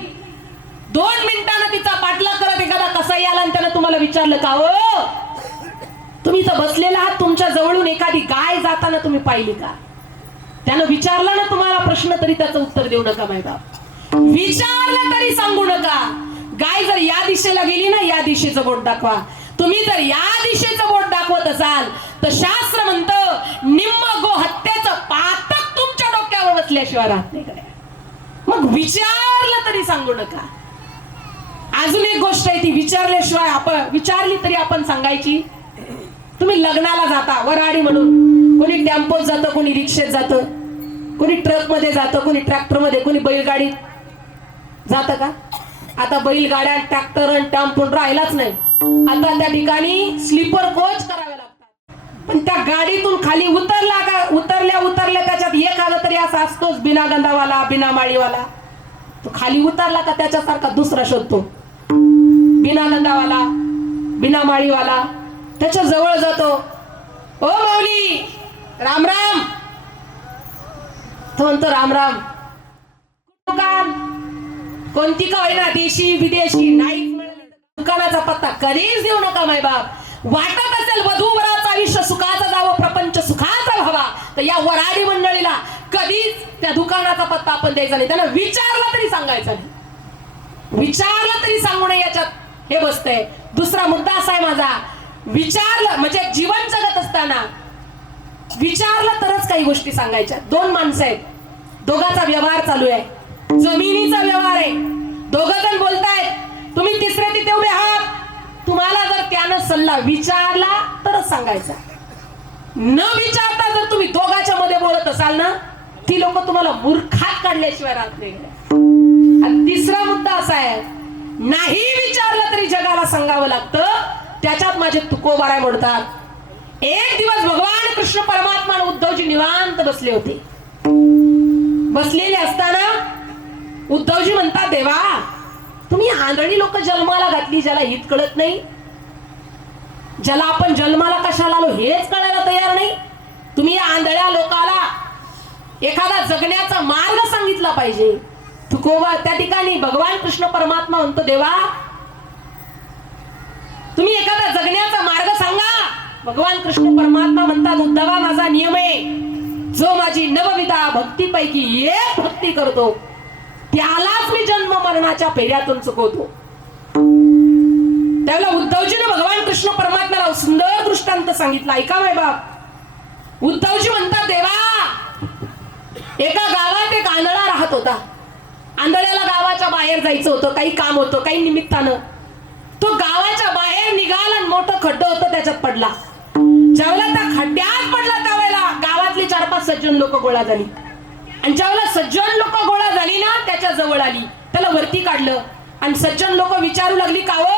2 मिनिटांना तिचा पाठलाग करत एखादा कसाई आला आणि त्यानं तुम्हाला विचारलं का हो तुम्ही तर बसलेला आहात, तुमच्या जवळून एखादी गाय जाताना तुम्ही पाहिली का? त्यानं विचारलं ना तुम्हाला प्रश्न तरी त्याचं उत्तर देऊ नका माय बाप. विचारलं तरी सांगू नका. गाय जर या दिशेला गेली ना, या दिशेचं बोट दाखवा. तुम्ही जर या दिशेचं बोट दाखवत असाल तर शास्त्र म्हणतं निम्म गो हत्याचं पातक तुमच्या डोक्यावर बसल्याशिवाय राहत नाही. मग विचारलं तरी सांगू नका. अजून एक गोष्ट आहे, ती विचारल्याशिवाय आपण विचारली तरी आपण सांगायची. तुम्ही लग्नाला जाता वराडी म्हणून, कोणी टेम्पोत जातं, कोणी रिक्षेत जातं, कोणी ट्रक मध्ये जातं, कोणी ट्रॅक्टर मध्ये, कोणी बैलगाडीत जातं का? आता बैलगाड्या ट्रॅक्टर आणि टेम्पो राहिलाच नाही. आता त्या ठिकाणी स्लीपर कोच करावे लागतात. पण त्या गाडीतून खाली उतरला का, उतरल्या त्याच्यात एक आलं तरी असा असतोच बिना गंधावाला, बिना माळीवाला. तो खाली उतरला का त्याच्यासारखा दुसरा शोधतो, बिना गंधावाला, बिना माळीवाला. त्याच्या जवळ जातो, ओ माऊली राम राम. तो म्हणतो राम राम. दुकान कोणती का होईना, देशी विदेशी, नाही दुकानाचा पत्ता कधीच देऊ नका माय बाप. वाटत असेल वधूवराचं आयुष्य सुखाचं जावं, प्रपंच सुखाचा व्हावा, तर या वराडी मंडळीला कधीच त्या दुकानाचा पत्ता आपण द्यायचा नाही. त्यांना विचारलं तरी सांगायचं नाही. विचारलं तरी सांगू नये, याच्यात हे बसतंय. दुसरा मुद्दा असा आहे माझा, विचारलं म्हणजे जीवन जगत असताना विचारलं तरच काही गोष्टी सांगायच्या. 2 माणसं आहेत, दोघांचा व्यवहार चालू आहे, जमिनीचा व्यवहार आहे. दोघं जण बोलतायत, तुम्ही तिसरे तिथे उभे आहात. तुम्हाला जर त्यानं सल्ला विचारला तरच सांगायचा. न विचारता जर तुम्ही दोघांच्या मध्ये बोलत असाल ना, ती लोक तुम्हाला मूर्खात काढल्याशिवाय राहत नाही. आणि तिसरा मुद्दा असा आहे, नाही विचारलं तरी जगाला सांगावं लागतं. त्याच्यात माझे तुकोबाराय म्हणतात, एक दिवस भगवान कृष्ण परमात्मा उद्धवजी निवांत बसले होते. बसलेले असताना उद्धवजी म्हणतात, देवा तुम्ही आंधळी लोक जन्माला घातली, ज्याला हित कळत नाही, ज्याला आपण जन्माला कशाला आलो हेच कळायला तयार नाही. तुम्ही या आंधळ्या लोकाला एखादा जगण्याचा मार्ग सांगितला पाहिजे. तुकोबा त्या ठिकाणी भगवान कृष्ण परमात्मा म्हणतो, देवा तुम्ही एखादा जगण्याचा मार्ग सांगा. भगवान कृष्ण परमात्मा म्हणतात, उद्धवा माझा नियम आहे, जो माझी नवविधा भक्तीपैकी एक भक्ती करतो त्यालाच मी जन्म मरणाच्या फेऱ्यातून चुकवतो. त्यावेळेला उद्धवजीने भगवान कृष्ण परमात्म्याला सुंदर दृष्टांत सांगितला. ऐका माय बाप. उद्धवजी म्हणतात, देवा, एका गावात एक आंधळा राहत होता. आंधळ्याला गावाच्या बाहेर जायचं होतं, काही काम होतं, काही निमित्तानं. तो गावाच्या बाहेर निघाला आणि मोठं खड्डं होतं, त्याच्यात पडला. ज्यावेळेला त्या खड्ड्यात पडला त्यावेळेला गावातली 4-5 सज्जन लोक गोळा झाली. आणि ज्यावेळेला सज्जन लोक गोळा झाली ना, त्याच्या जवळ आली, त्याला वरती काढलं. आणि सज्जन लोक विचारू लागली, का हो,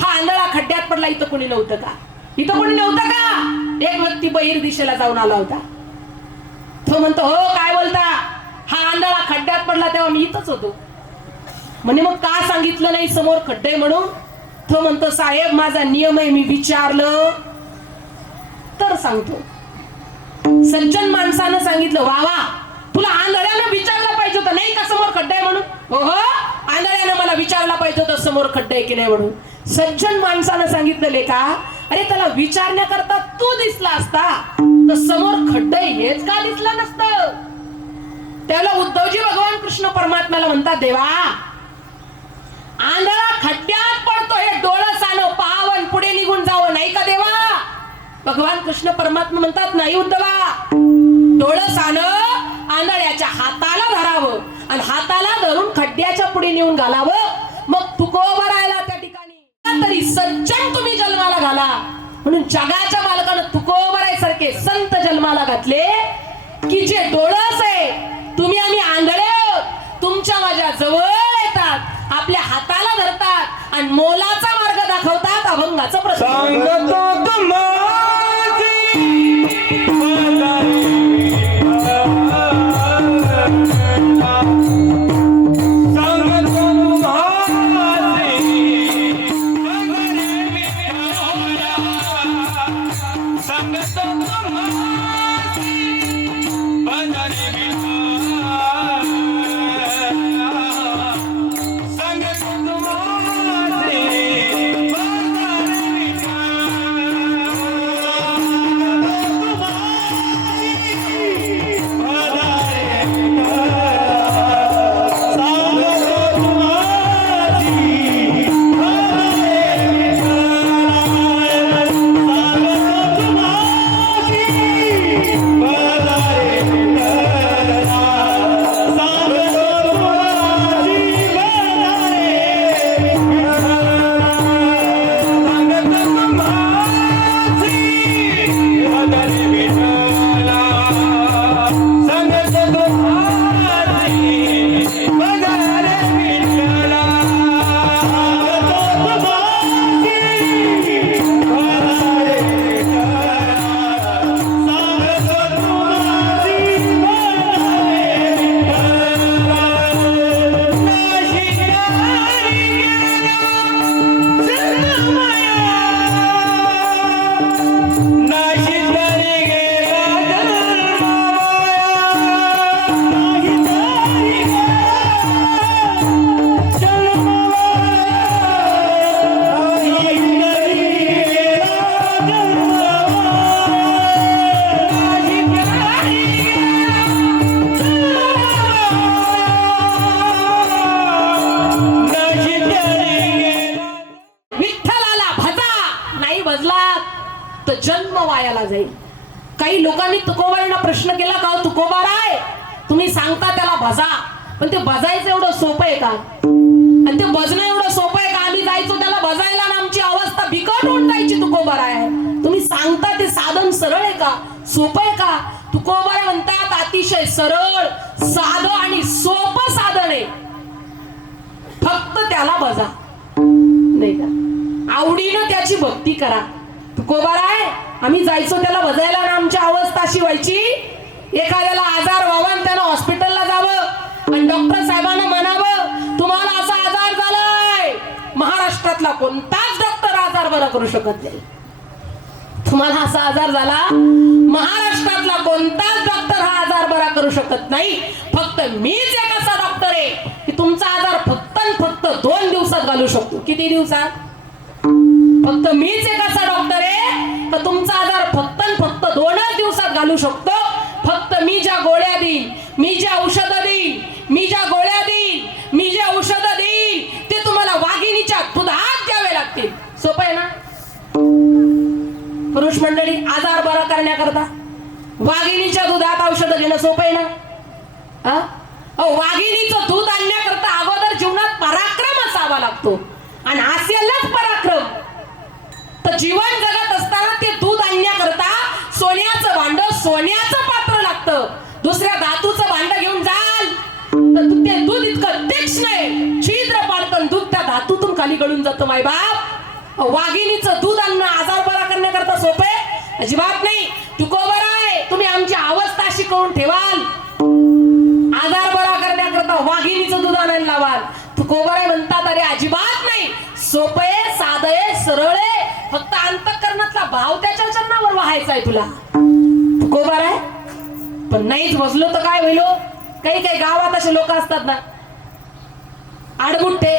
हा आंधळा खड्ड्यात पडला, इथं कोणी नव्हतं का? इथं कोणी नव्हतं का? एक व्यक्ती बहिर दिशेला जाऊन आला होता. तो म्हणतो, हो, काय बोलता? हा आंधळा खड्ड्यात पडला तेव्हा मी इथंच होतो. म्हणे, मग का सांगितलं नाही समोर खड्डे म्हणून? तो म्हणतो, साहेब, माझा नियम आहे, मी विचारलं तर सांगतो. सज्जन माणसानं सांगितलं, वा वा, तुला आंधळ्यानं विचारलं पाहिजे होतं नाही का समोर खड्डा आहे म्हणून? हो हो, आंधळ्यानं मला विचारला पाहिजे होतं समोर खड्डा आहे की नाही म्हणून. सज्जन माणसानं सांगितलं, लेका, अरे त्याला विचारण्याकरता तू दिसला असता तर समोर खड्डा हेच का दिसलं नसतं? त्याला उद्धवजी भगवान कृष्ण परमात्म्याला म्हणतात, देवा, आंधळा खड्ड्यात पडतो हे डोळं सानं पाहावं, पुढे निघून जावं नाही का देवा? भगवान कृष्ण परमात्मा म्हणतात, नाही उद्धवा, डोळं सानं आंधळ्याच्या हाताला धरावं आणि हाताला धरून खड्ड्याच्या पुढे नेऊन घालावं, मग तुकोबा राहिला त्या ठिकाणी तरी सज्जन तुम्ही जन्माला घाला. म्हणून जगाच्या मालकानं तुकोबरायसारखे संत जन्माला घातले की जे डोळस आहे, तुम्ही आम्ही आंधळे आहोत, तुमच्या माझ्या जवळ येतात, आपल्या हाताला धरतात आणि मोलाचा मार्ग दाखवतात, अभंगाचं प्रसंग. जन्म वायाला जाईल. काही लोकांनी तुकोबांना प्रश्न केला, का तुकोबा राय, तुम्ही सांगता त्याला भजा, पण ते भजायचं एवढं सोपं आहे का? आणि ते भजणं एवढं सोपं आहे का? आम्ही जायचो त्याला भजायला आणि आमची अवस्था बिकट होऊन जायची. तुकोबा राय, तुम्ही सांगता ते साधन सरळ आहे का? सोपं आहे का? तुकोबा म्हणतात, अतिशय सरळ, साधं आणि सोपं साधन आहे, फक्त त्याला भजा, नाही का? आवडीनं त्याची भक्ती करा. तुकोबा राय, आम्ही जायचो त्याला भजायला आणि आमची अवस्था अशी व्हायची, एखाद्याला आजार व्हावा आणि त्यानं हॉस्पिटलला जावं आणि डॉक्टर साहेबांना म्हणावं, तुम्हाला असा आजार झालाय. महाराष्ट्रातला कोणताच डॉक्टर आजार बरा करू शकत नाही. तुम्हाला असा आजार झाला, महाराष्ट्रातला कोणताच डॉक्टर हा आजार बरा करू शकत नाही. फक्त मीच एक असा डॉक्टर आहे की तुमचा आजार फक्त 2 दिवसात घालू शकतो. किती दिवसात? फक्त मीच एक असा डॉक्टर आहे तर तुमचा आजार फक्त 2च दिवसात घालू शकतो. फक्त मी ज्या गोळ्या देईन, मी जे औषधं देईन, मी ज्या गोळ्या देईन, मी जे औषधं देईन, ते तुम्हाला वाघिणीच्या दुधात द्यावे लागतील. पुरुष मंडळी आजार बरा करण्याकरता वाघिणीच्या दुधात औषध घेणं सोपं आहे ना? हा? अहो, वाघिणीचं दूध आणण्याकरता अगोदर जीवनात पराक्रम असावा लागतो आणि हास्यालाच पराक्रम. तर जीवन जगत असताना ते दूध आणण्याकरता सोन्याचं भांड, सोन्याचं पात्र लागतं. दुसऱ्या धातूचं भांड घेऊन जाल तर ते दूध इतकं तीक्ष्ण आहे, छिद्र पाडतं दूध त्या धातूतून खाली गळून जातं. माय बाप, वाघिणीचं दूध आणणं आजार बरा करण्याकरता सोपे अजिबात नाही. तुकोबर आहे, तुम्ही आमची अवस्था अशी करून ठेवाल, आजार बरा करण्याकरता वाघिणीचं दूध आणायला लावाल. तुकोबर आहे म्हणतात, अरे अजिबात नाही, सोपे साधे सरळे, फक्त अंतःकरणातला भाव त्याच्या चरणावर वाहायचा आहे तुला. तुकोबर आहे, पण नाहीच बसलो तर काय होईल? काही काही गावात असे लोक असतात ना आडमुठे,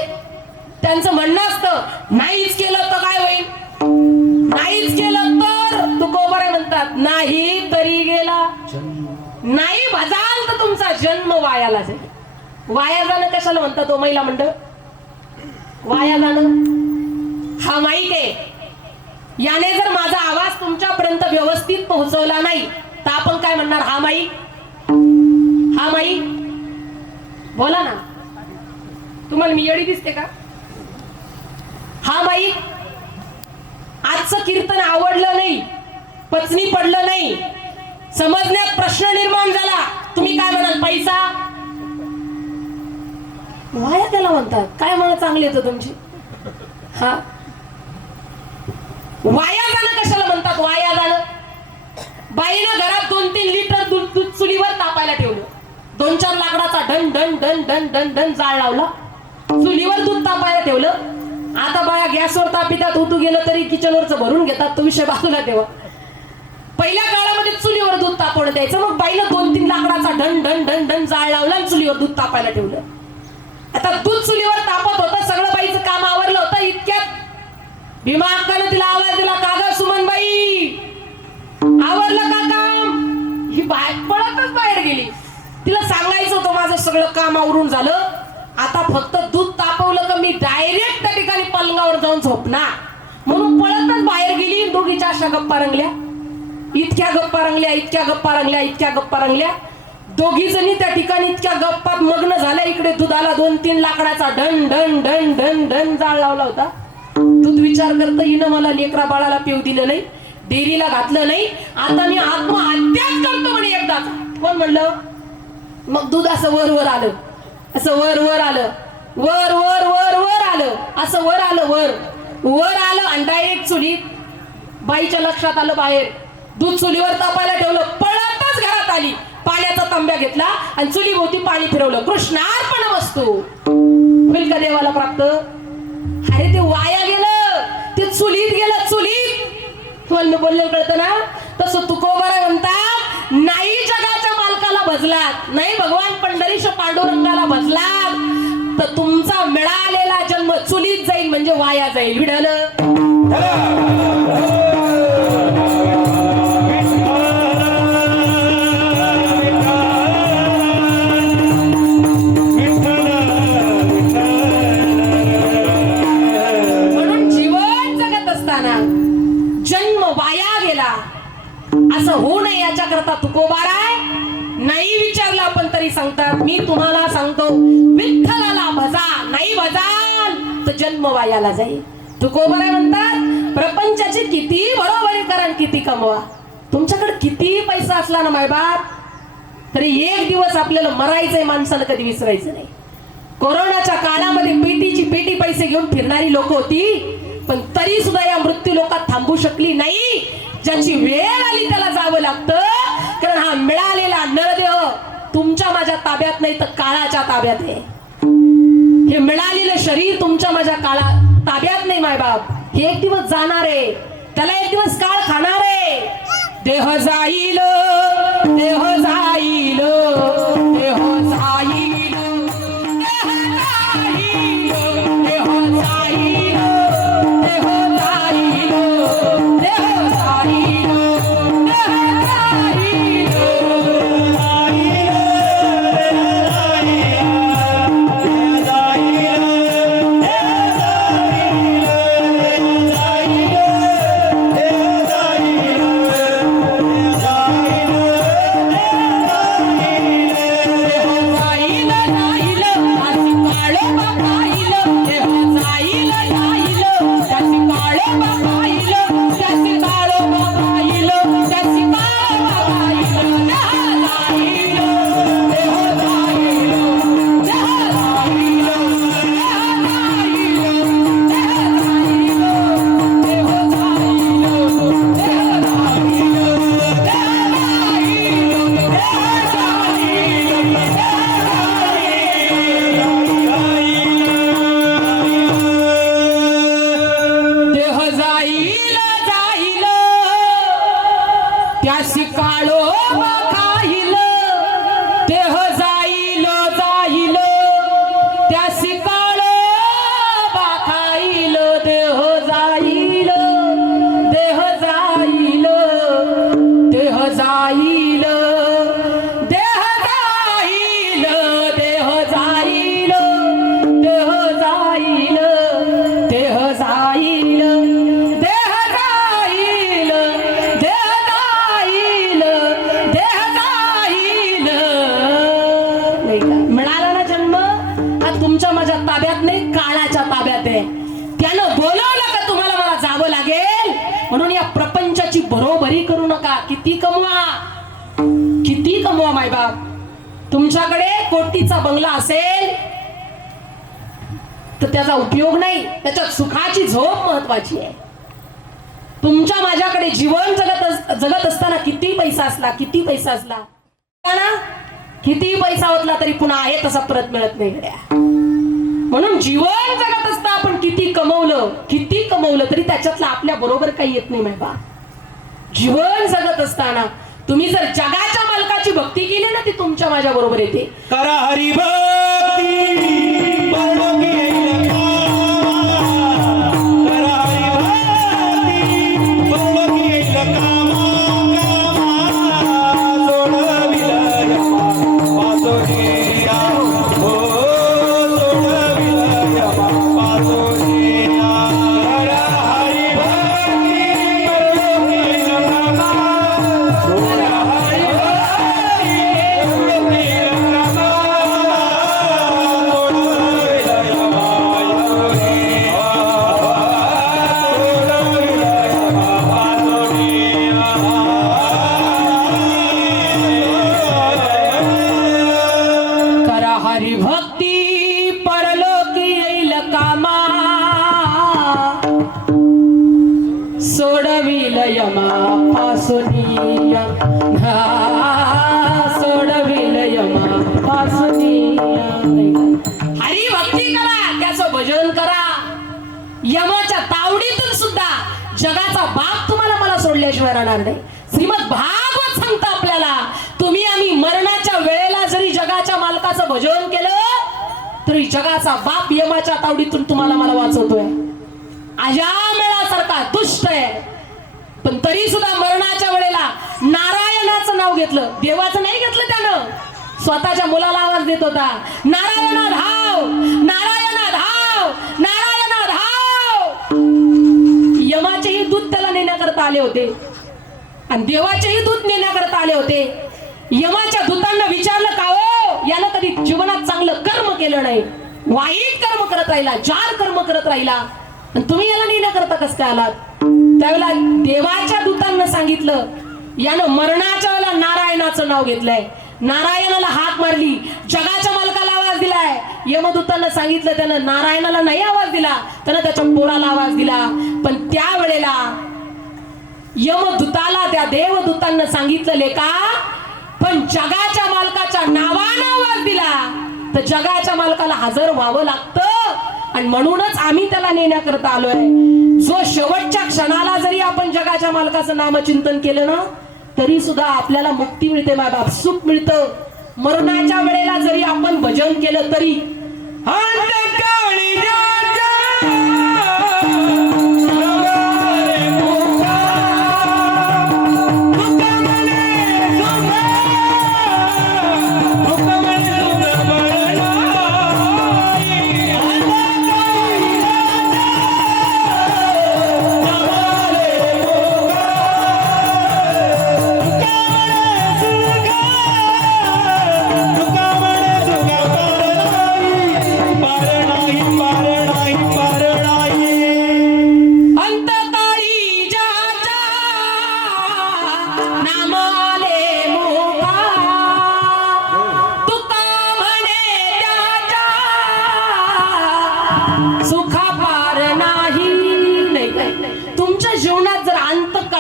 त्यांचं म्हणणं असतं नाहीच केलं तर काय होईल, नाहीच केलं तर. तुकोबर आहे म्हणतात, नाही तरी गेला, नाही भजाल तर तुमचा जन्म वायाला जाईल. वाया जाणं कशाला म्हणतात तो महिला मंडळ? वाया जाणं हा माईक आहे, याने जर माझा आवाज तुमच्यापर्यंत व्यवस्थित पोहोचवला नाही तर आपण काय म्हणणार? हा माईक, हा माईक. बोला ना, तुम्हाला मी येडी दिसते का? हा माईक. आजचं कीर्तन आवडलं नाही, पचनी पडलं नाही, समजण्यात प्रश्न निर्माण झाला, तुम्ही काय म्हणाल? पैसा वाया गेला म्हणतात. काय म्हणा चांगली येतं तुमची? हा, वाया जाणं कशाला म्हणतात? वाया जाणं, बाईनं घरात 2-3 लिटर दूध चुलीवर तापायला ठेवलं, 2-4 लाकडाचा ढन ढन ढन ढन ढन ढन जाळ लावला, चुलीवर दूध तापायला ठेवलं. आता बाया गॅसवर तापितात, उतू गेलं तरी किचनवरच भरून घेतात, तो विषय बाजूला ठेवा. पहिल्या काळामध्ये चुलीवर दूध तापवणं द्यायचं, मग बाईनं 2-3 लाकडाचा ढन ढन ढन ढन जाळ लावला आणि चुलीवर दूध तापायला ठेवलं. आता दूध चुलीवर तापत होतं, सगळं बाईचं काम आवरलं होतं, इतक्यात भीमा अक्कानं तिला आवाज दिला, का ग सुमनबाई, आवरलं का काम? ही पळतच बाहेर गेली. तिला सांगायचं होतं माझं सगळं काम आवरून झालं, आता फक्त दूध तापवलं का मी डायरेक्ट त्या ठिकाणी पलंगावर जाऊन झोपणार, म्हणून पळतच बाहेर गेली. दोघीच्या अशा गप्पा रंगल्या, इतक्या गप्पा रंगल्या, इतक्या गप्पा रंगल्या, इतक्या गप्पा रंगल्या. दोघी जणी त्या ठिकाणी इतक्या गप्पात मग्न झाल्या. इकडे दुधाला 2-3 लाकडाचा ढन ढन ढन ढन ढन जाळ लावला होता. दूध विचार करत, हिनं मला लेकरा बाळाला पिऊ दिलं नाही, डेअरीला घातलं नाही, आता मी आत्महत्याच करतो म्हणे एकदा. कोण म्हणलं? मग दूध असं वर वर आलं, असं वर वर आलं, वर वर वर वर आलं, असं वर आलं, वर वर आलं आणि डायरेक्ट चुलीत. बाईच्या लक्षात आलं, बाहेर दूध चुलीवर तापायला ठेवलं, पळतच घरात आली, पाण्याचा तांब्या घेतला आणि चुलीभोवती पाणी फिरवलं. कृष्णार्पण वस्तू होईल का देवाला प्राप्त? अरे ते वाया गेलं, ते चुलीत गेलं, चुलीत. तुम्हाला बोललेलं कळतं ना? तसं तुकोबर म्हणतात, नाही जगाच्या मालकाला भजलात, नाही भगवान पंढरीश पांडुरंगाला भजलात तर तुमचा मिळालेला जन्म चुलीत जाईल, म्हणजे वाया जाईल. विडलं असं होऊ नये याच्याकरता तुकोबार आहे. नाही विचारलं आपण तरी सांगतात, मी तुम्हाला सांगतो विठ्ठलाला भजा, नाही भजाल तर जन्म वायाला जाईल. तुकोबार म्हणतात, प्रपंचाची किती बरोबरी करा, किती कमवा, तुमच्याकडे किती पैसा असला ना मायबाप, तरी एक दिवस आपल्याला मरायचंय, माणसाला कधी विसरायचं नाही. कोरोनाच्या काळामध्ये पेटीची पेटी पैसे घेऊन फिरणारी लोक होती, पण तरी सुद्धा या मृत्यू लोकात थांबू शकली नाही. ज्याची वेळ आली त्याला जावं लागतं, कारण हा मिळालेला नरदेह तुमच्या माझ्या ताब्यात नाही तर काळाच्या ताब्यात आहे. हे मिळालेलं शरीर तुमच्या माझ्या ताब्यात नाही मायबाप, हे एक दिवस जाणार आहे, त्याला एक दिवस काळ खाणार आहे. देह जाईल, देह जाईल, देह जाईल, तुमच्या माझ्या ताब्यात नाही, काळाच्या ताब्यात आहे. त्यानं बोलवलं का तुम्हाला मला जावं लागेल. म्हणून या प्रपंचाची बरोबरी करू नका. किती कमवा मायबाप. तुमच्याकडे कोटीचा बंगला असेल तर त्याचा उपयोग नाही, त्याच्यात सुखाची झोप महत्वाची आहे. तुमच्या माझ्याकडे जीवन जगत असताना किती पैसा असला किती पैसा ओतला तरी पुन्हा आहे तसा परत मिळत नाही गड्या. म्हणून जीवन जगत असता आपण किती कमवलं तरी त्याच्यातलं आपल्या बरोबर काही येत नाही माहिती. जीवन जगत असताना तुम्ही जर जगाच्या मालकाची भक्ती केली ना ती तुमच्या माझ्या बरोबर येते. करा हरी भक्ती परलोकी येईल कामा. करा हरी भक्ती परलोकी येईल कामा. सोडविलं यमा पासोनिया, हो सोडविलं यमा पासोनिया. करा हरी भक्ती परलोकी येईल कामा. करा हरी करा हरी भक्ती परलोकी येईल कामा. सोडविल यमा पासुनिया, सोडविल यमा पासुनिया. हरी भक्ती करा, त्याचं भजन करा. यमाच्या तावडीतून सुद्धा जगाचा बाप तुम्हाला मला सोडल्याशिवाय राहणार नाही. श्रीमद भागवत सांगता आपल्याला, तुम्ही आम्ही मरणाच्या वेळेला जरी जगाच्या मालकाचं भजन केलं तरी जगाचा बाप यमाच्या तावडीतून तुम्हाला मला वाचवतोय. अजामेळासारखा दुष्ट आहे, पण तरी सुद्धा मरणाच्या वेळेला नारायणाचं नाव घेतलं. देवाचं नाही घेतलं त्यानं, स्वतःच्या मुलाला आवाज देत होता, नारायणा धाव, नारायणा धाव, नारायणा धाव. यमाचेही दूत त्याला नेण्याकरता आले होते आणि देवाचेही दूत नेण्याकरता आले होते. यमाच्या दूतांना विचारलं का हो, यानं कधी जीवनात चांगलं कर्म केलं नाही, वाईट कर्म करत राहिला, जार कर्म करत राहिला, आणि तुम्ही याला नेण्याकरता कसं काय आलात. त्यावेळेला देवाच्या दूतांना सांगितलं, यानं मरणाच्या वेळेला नारायणाचं नाव घेतलंय, नारायणाला हाक मारली, जगाच्या मालकाला आवाज दिलाय. यमदूतांना सांगितलं, त्यानं नारायणाला नाही आवाज दिला, त्यानं त्याच्या पोराला आवाज दिला. पण त्यावेळेला यमदूताला त्या देवदूतांना सांगितलं का, पण जगाच्या मालकाच्या नावानं आवाज दिला तर जगाच्या मालकाला हजर व्हावं लागतं, आणि म्हणूनच आम्ही त्याला नेण्याकरता आलोय. जो शेवटच्या क्षणाला जरी आपण जगाच्या मालकाचं नामचिंतन केलं ना तरी सुद्धा आपल्याला मुक्ती मिळते मायबाप, सुख मिळतं. मरणाच्या वेळेला जरी आपण भजन केलं तरी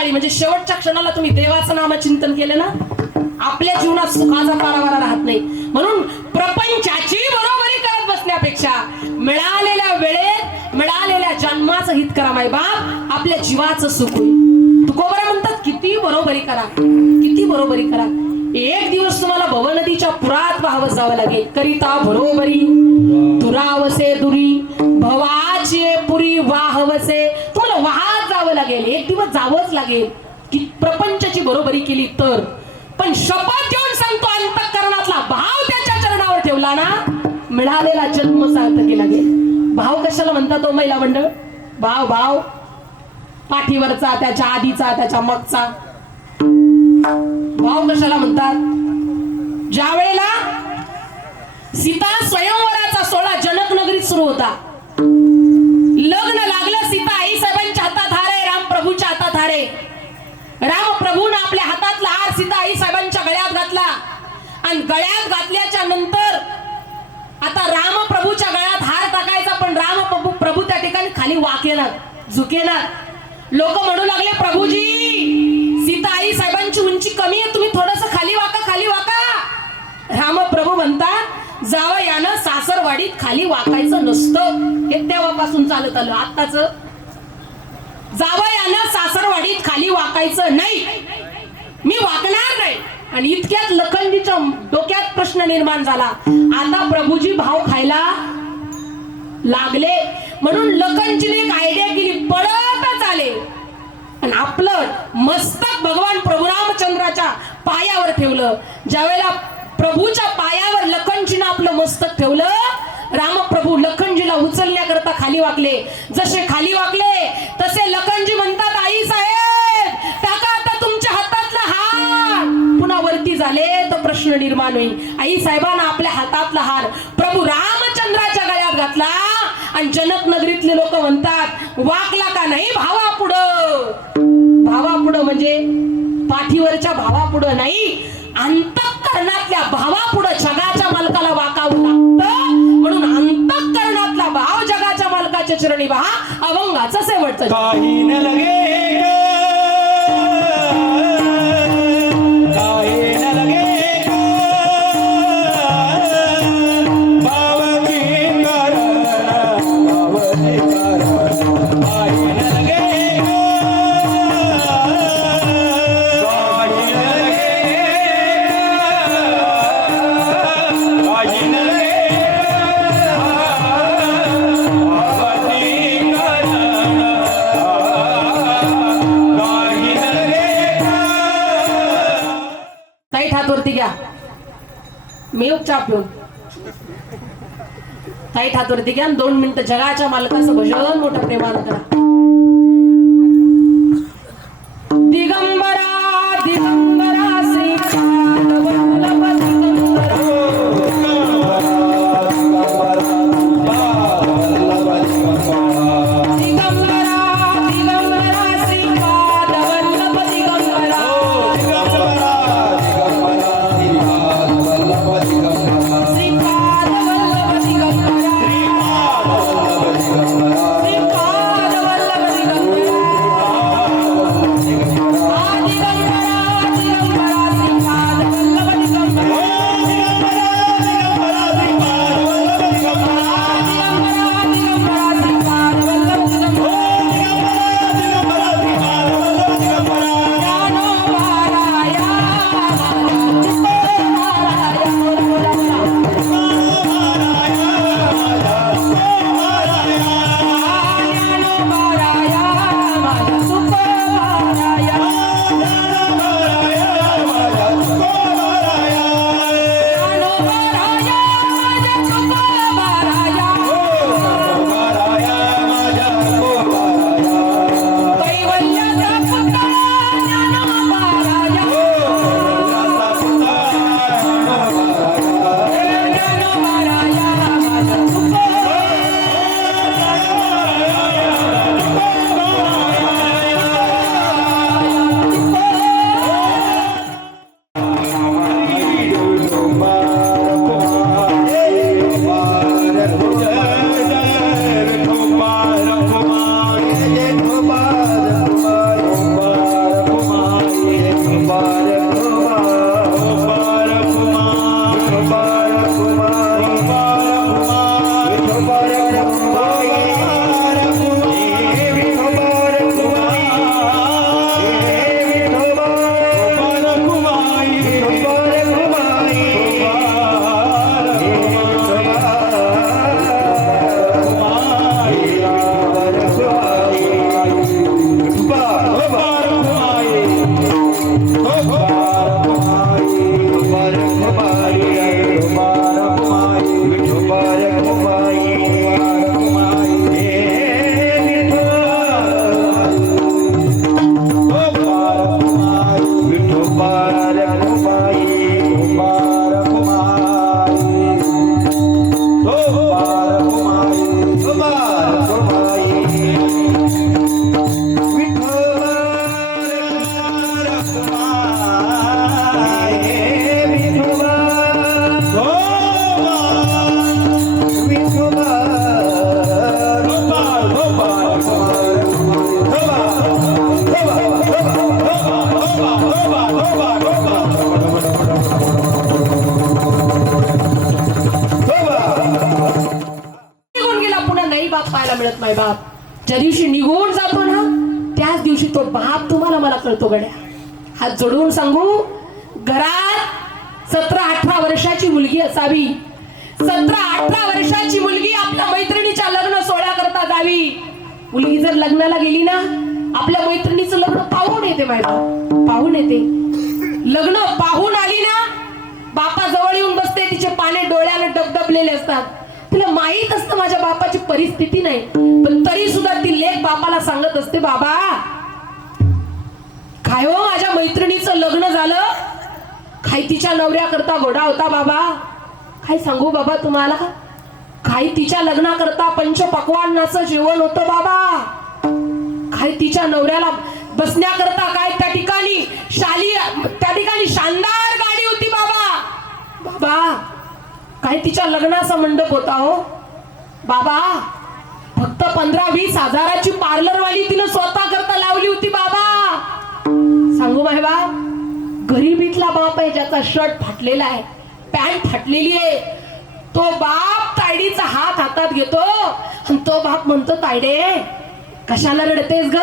म्हणजे शेवटच्या क्षणाला तुम्ही देवाचं नामचिंतन केलं ना, आपल्या जीवनात सुखाचा पारावारा राहत नाही. म्हणून प्रपंचाची बरोबरी करत बसण्यापेक्षा मिळालेल्या वेळेत मिळालेल्या जन्माचं हित करा मायबाप, आपल्या जीवाचं सुख होईल. तुकोबरा म्हणतात, किती बरोबरी करा, किती बरोबरी करा. एक दिवस तुम्हाला भवनदीच्या पुरात वाहवत जावं लागेल. करिता बरोबरी दुरावसे दुरी भवाचे पुरी वाहवसे, तुम्हाला वाहत जावं लागेल, एक दिवस जावंच लागेल की प्रपंचाची बरोबरी केली तर. पण शपथ घेऊन सांगतो, अंतःकरणातला भाव त्याच्या चरणावर ठेवला ना, मिळालेला जन्म सार्थ केला गेला. भाव कशाला म्हणतात तो महिला मंडळ? भाव भाव पाठीवरचा, त्याच्या आधीचा, त्याच्या मागचा भाव कशाला म्हणतात? ज्या वेळेला सीता स्वयंवराचा सोहळा जनक आणि गळ्यात घातल्याच्या नंतर आता रामप्रभूच्या गळ्यात हार टाकायचा, पण रामप्रभू त्या ठिकाणी खाली वाकेनार, झुकेनार. लोक म्हणू लागले, प्रभूजी सीता आई साहेबांची उंची कमी आहे, तुम्ही थोडस खाली वाका, खाली वाका. रामप्रभू म्हणतात, जावयानं सासरवाडीत खाली वाकायचं नसतं. हे तेव्हापासून चालत आलं. आत्ताच जावयानं सासरवाडीत खाली वाकायचं नाही, मी वाकणार नाही. आणि इतक्यात लखनजीच्या डोक्यात प्रश्न निर्माण झाला. आता प्रभूजी भाव खायला लागले, म्हणून लखनजीने एक आयडिया केली, पळतच आले आणि आपलं मस्तक भगवान प्रभू रामचंद्राच्या पायावर ठेवलं. ज्यावेळेला प्रभूच्या पायावर लखनजीनं आपलं मस्तक ठेवलं, रामप्रभू लखनजीला उचलण्याकरता खाली वाकले. जसे खाली वाकले तसे लखनजी म्हणतात, आई साहेब टाका आता तुमच्या हातातला हार. पुन्हा वरती झाले तर प्रश्न निर्माण होईल. आई साहेबांना आपल्या हातातला हार प्रभू रामचंद्राच्या गळ्यात घातला आणि जनक नगरीतले लोक म्हणतात, वाकला का नाही भावा पुढं. भावा पुढं म्हणजे पाठीवरच्या भावा पुढं नाही, अंतःकरणातल्या भावा पुढं जगाच्या मालकाला वाकावं लागतं. म्हणून अंतःकरणातला भाव जगाच्या मालकाच्या चरणी वाहा, अभंगाचं शेवटचं. काही न लगे ग, काही न लगे ग, भावाची कारण, भावाची कारण. काही न लगे ग, काही न लगे ग, काही न लगे ताई हातवरती घ्या, मी उपचाप घेऊन. ताई हातवरती घ्या, 2 मिनिटं जगाच्या मालकाचं भजन मोठ्या प्रेमानं करा. दिगंबरा दिगंबरा श्रीकांत वल्लभ दिगंबरा, दिगंबरा दिगंबरा श्रीकांत वल्लभ दिगंबरा, श्रीपाद वल्लभ दिगंबरा, श्रीपाद वल्लभ दिगंबरा, दिगंबरा दिगंबरा श्रीपाद वल्लभ मायबाप. ज्या दिवशी निघून जातो ना त्याच दिवशी तो बाप तुम्हाला मला कळतो गड्या. हात जोडून सांगू, घरात 17-18 वर्षाची मुलगी असावी. 17-18 वर्षाची मुलगी आपल्या मैत्रिणीच्या लग्न सोहळ्या करता जावी. मुलगी जर लग्नाला गेली ना आपल्या मैत्रिणीचं लग्न पाहून येते मायबाप, पाहून येते. लग्न पाहून आली ना बापा जवळ येऊन बसते, तिचे पाने डोळ्याने डबडबलेले असतात. तिला माहित असतं माझ्या बापाची परिस्थिती नाही, पण तरी सुद्धा ती लेक बापाला सांगत असते, बाबा काय हो माझ्या मैत्रिणीचं लग्न झालं, काय तिच्या नवऱ्याकरता घोडा होता बाबा. काय सांगू बाबा तुम्हाला, काय तिच्या लग्नाकरता पंचपक्वान्नाचं जेवण होतं बाबा. काय तिच्या नवऱ्याला बसण्याकरता काय त्या ठिकाणी शानदार गाडी होती बाबा. बाबा काय तिच्या लग्नाचा मंडप होता हो बाबा. फक्त 15-20 हजाराची पार्लरवाली तिने स्वतः करता लावली होती बाबा. सांगू माय बाप, गरीबीतला बाप आहे ज्याचा शर्ट फाटलेला आहे, पॅन्ट फाटलेली आहे. तो बाप तायडीचा हात हातात घेतो आणि तो बाप म्हणतो, तायडे कशाला रडतेस ग,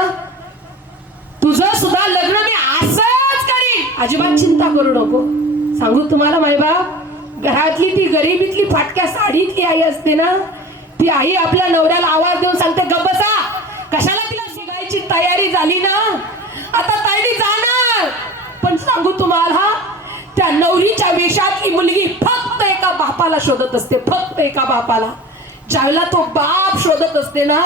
तुझं सुद्धा लग्न मी असंच करीन, अजिबात चिंता करू नको. सांगू तुम्हाला माय बाप, घरातली ती गरीबीतली फाटक्या साडीतली आई असते ना, ती आई आपल्या नवऱ्याला आवाज देऊन सांगते, गप्प बसा, कशाला तिला शिकायची तयारी झाली ना, आता तायडी जाणार. पण सांगू तुम्हाला, त्या नवरीच्या वेशातली मुलगी फक्त एका बापाला शोधत असते, फक्त एका बापाला. ज्यावेळेला तो बाप शोधत असते ना,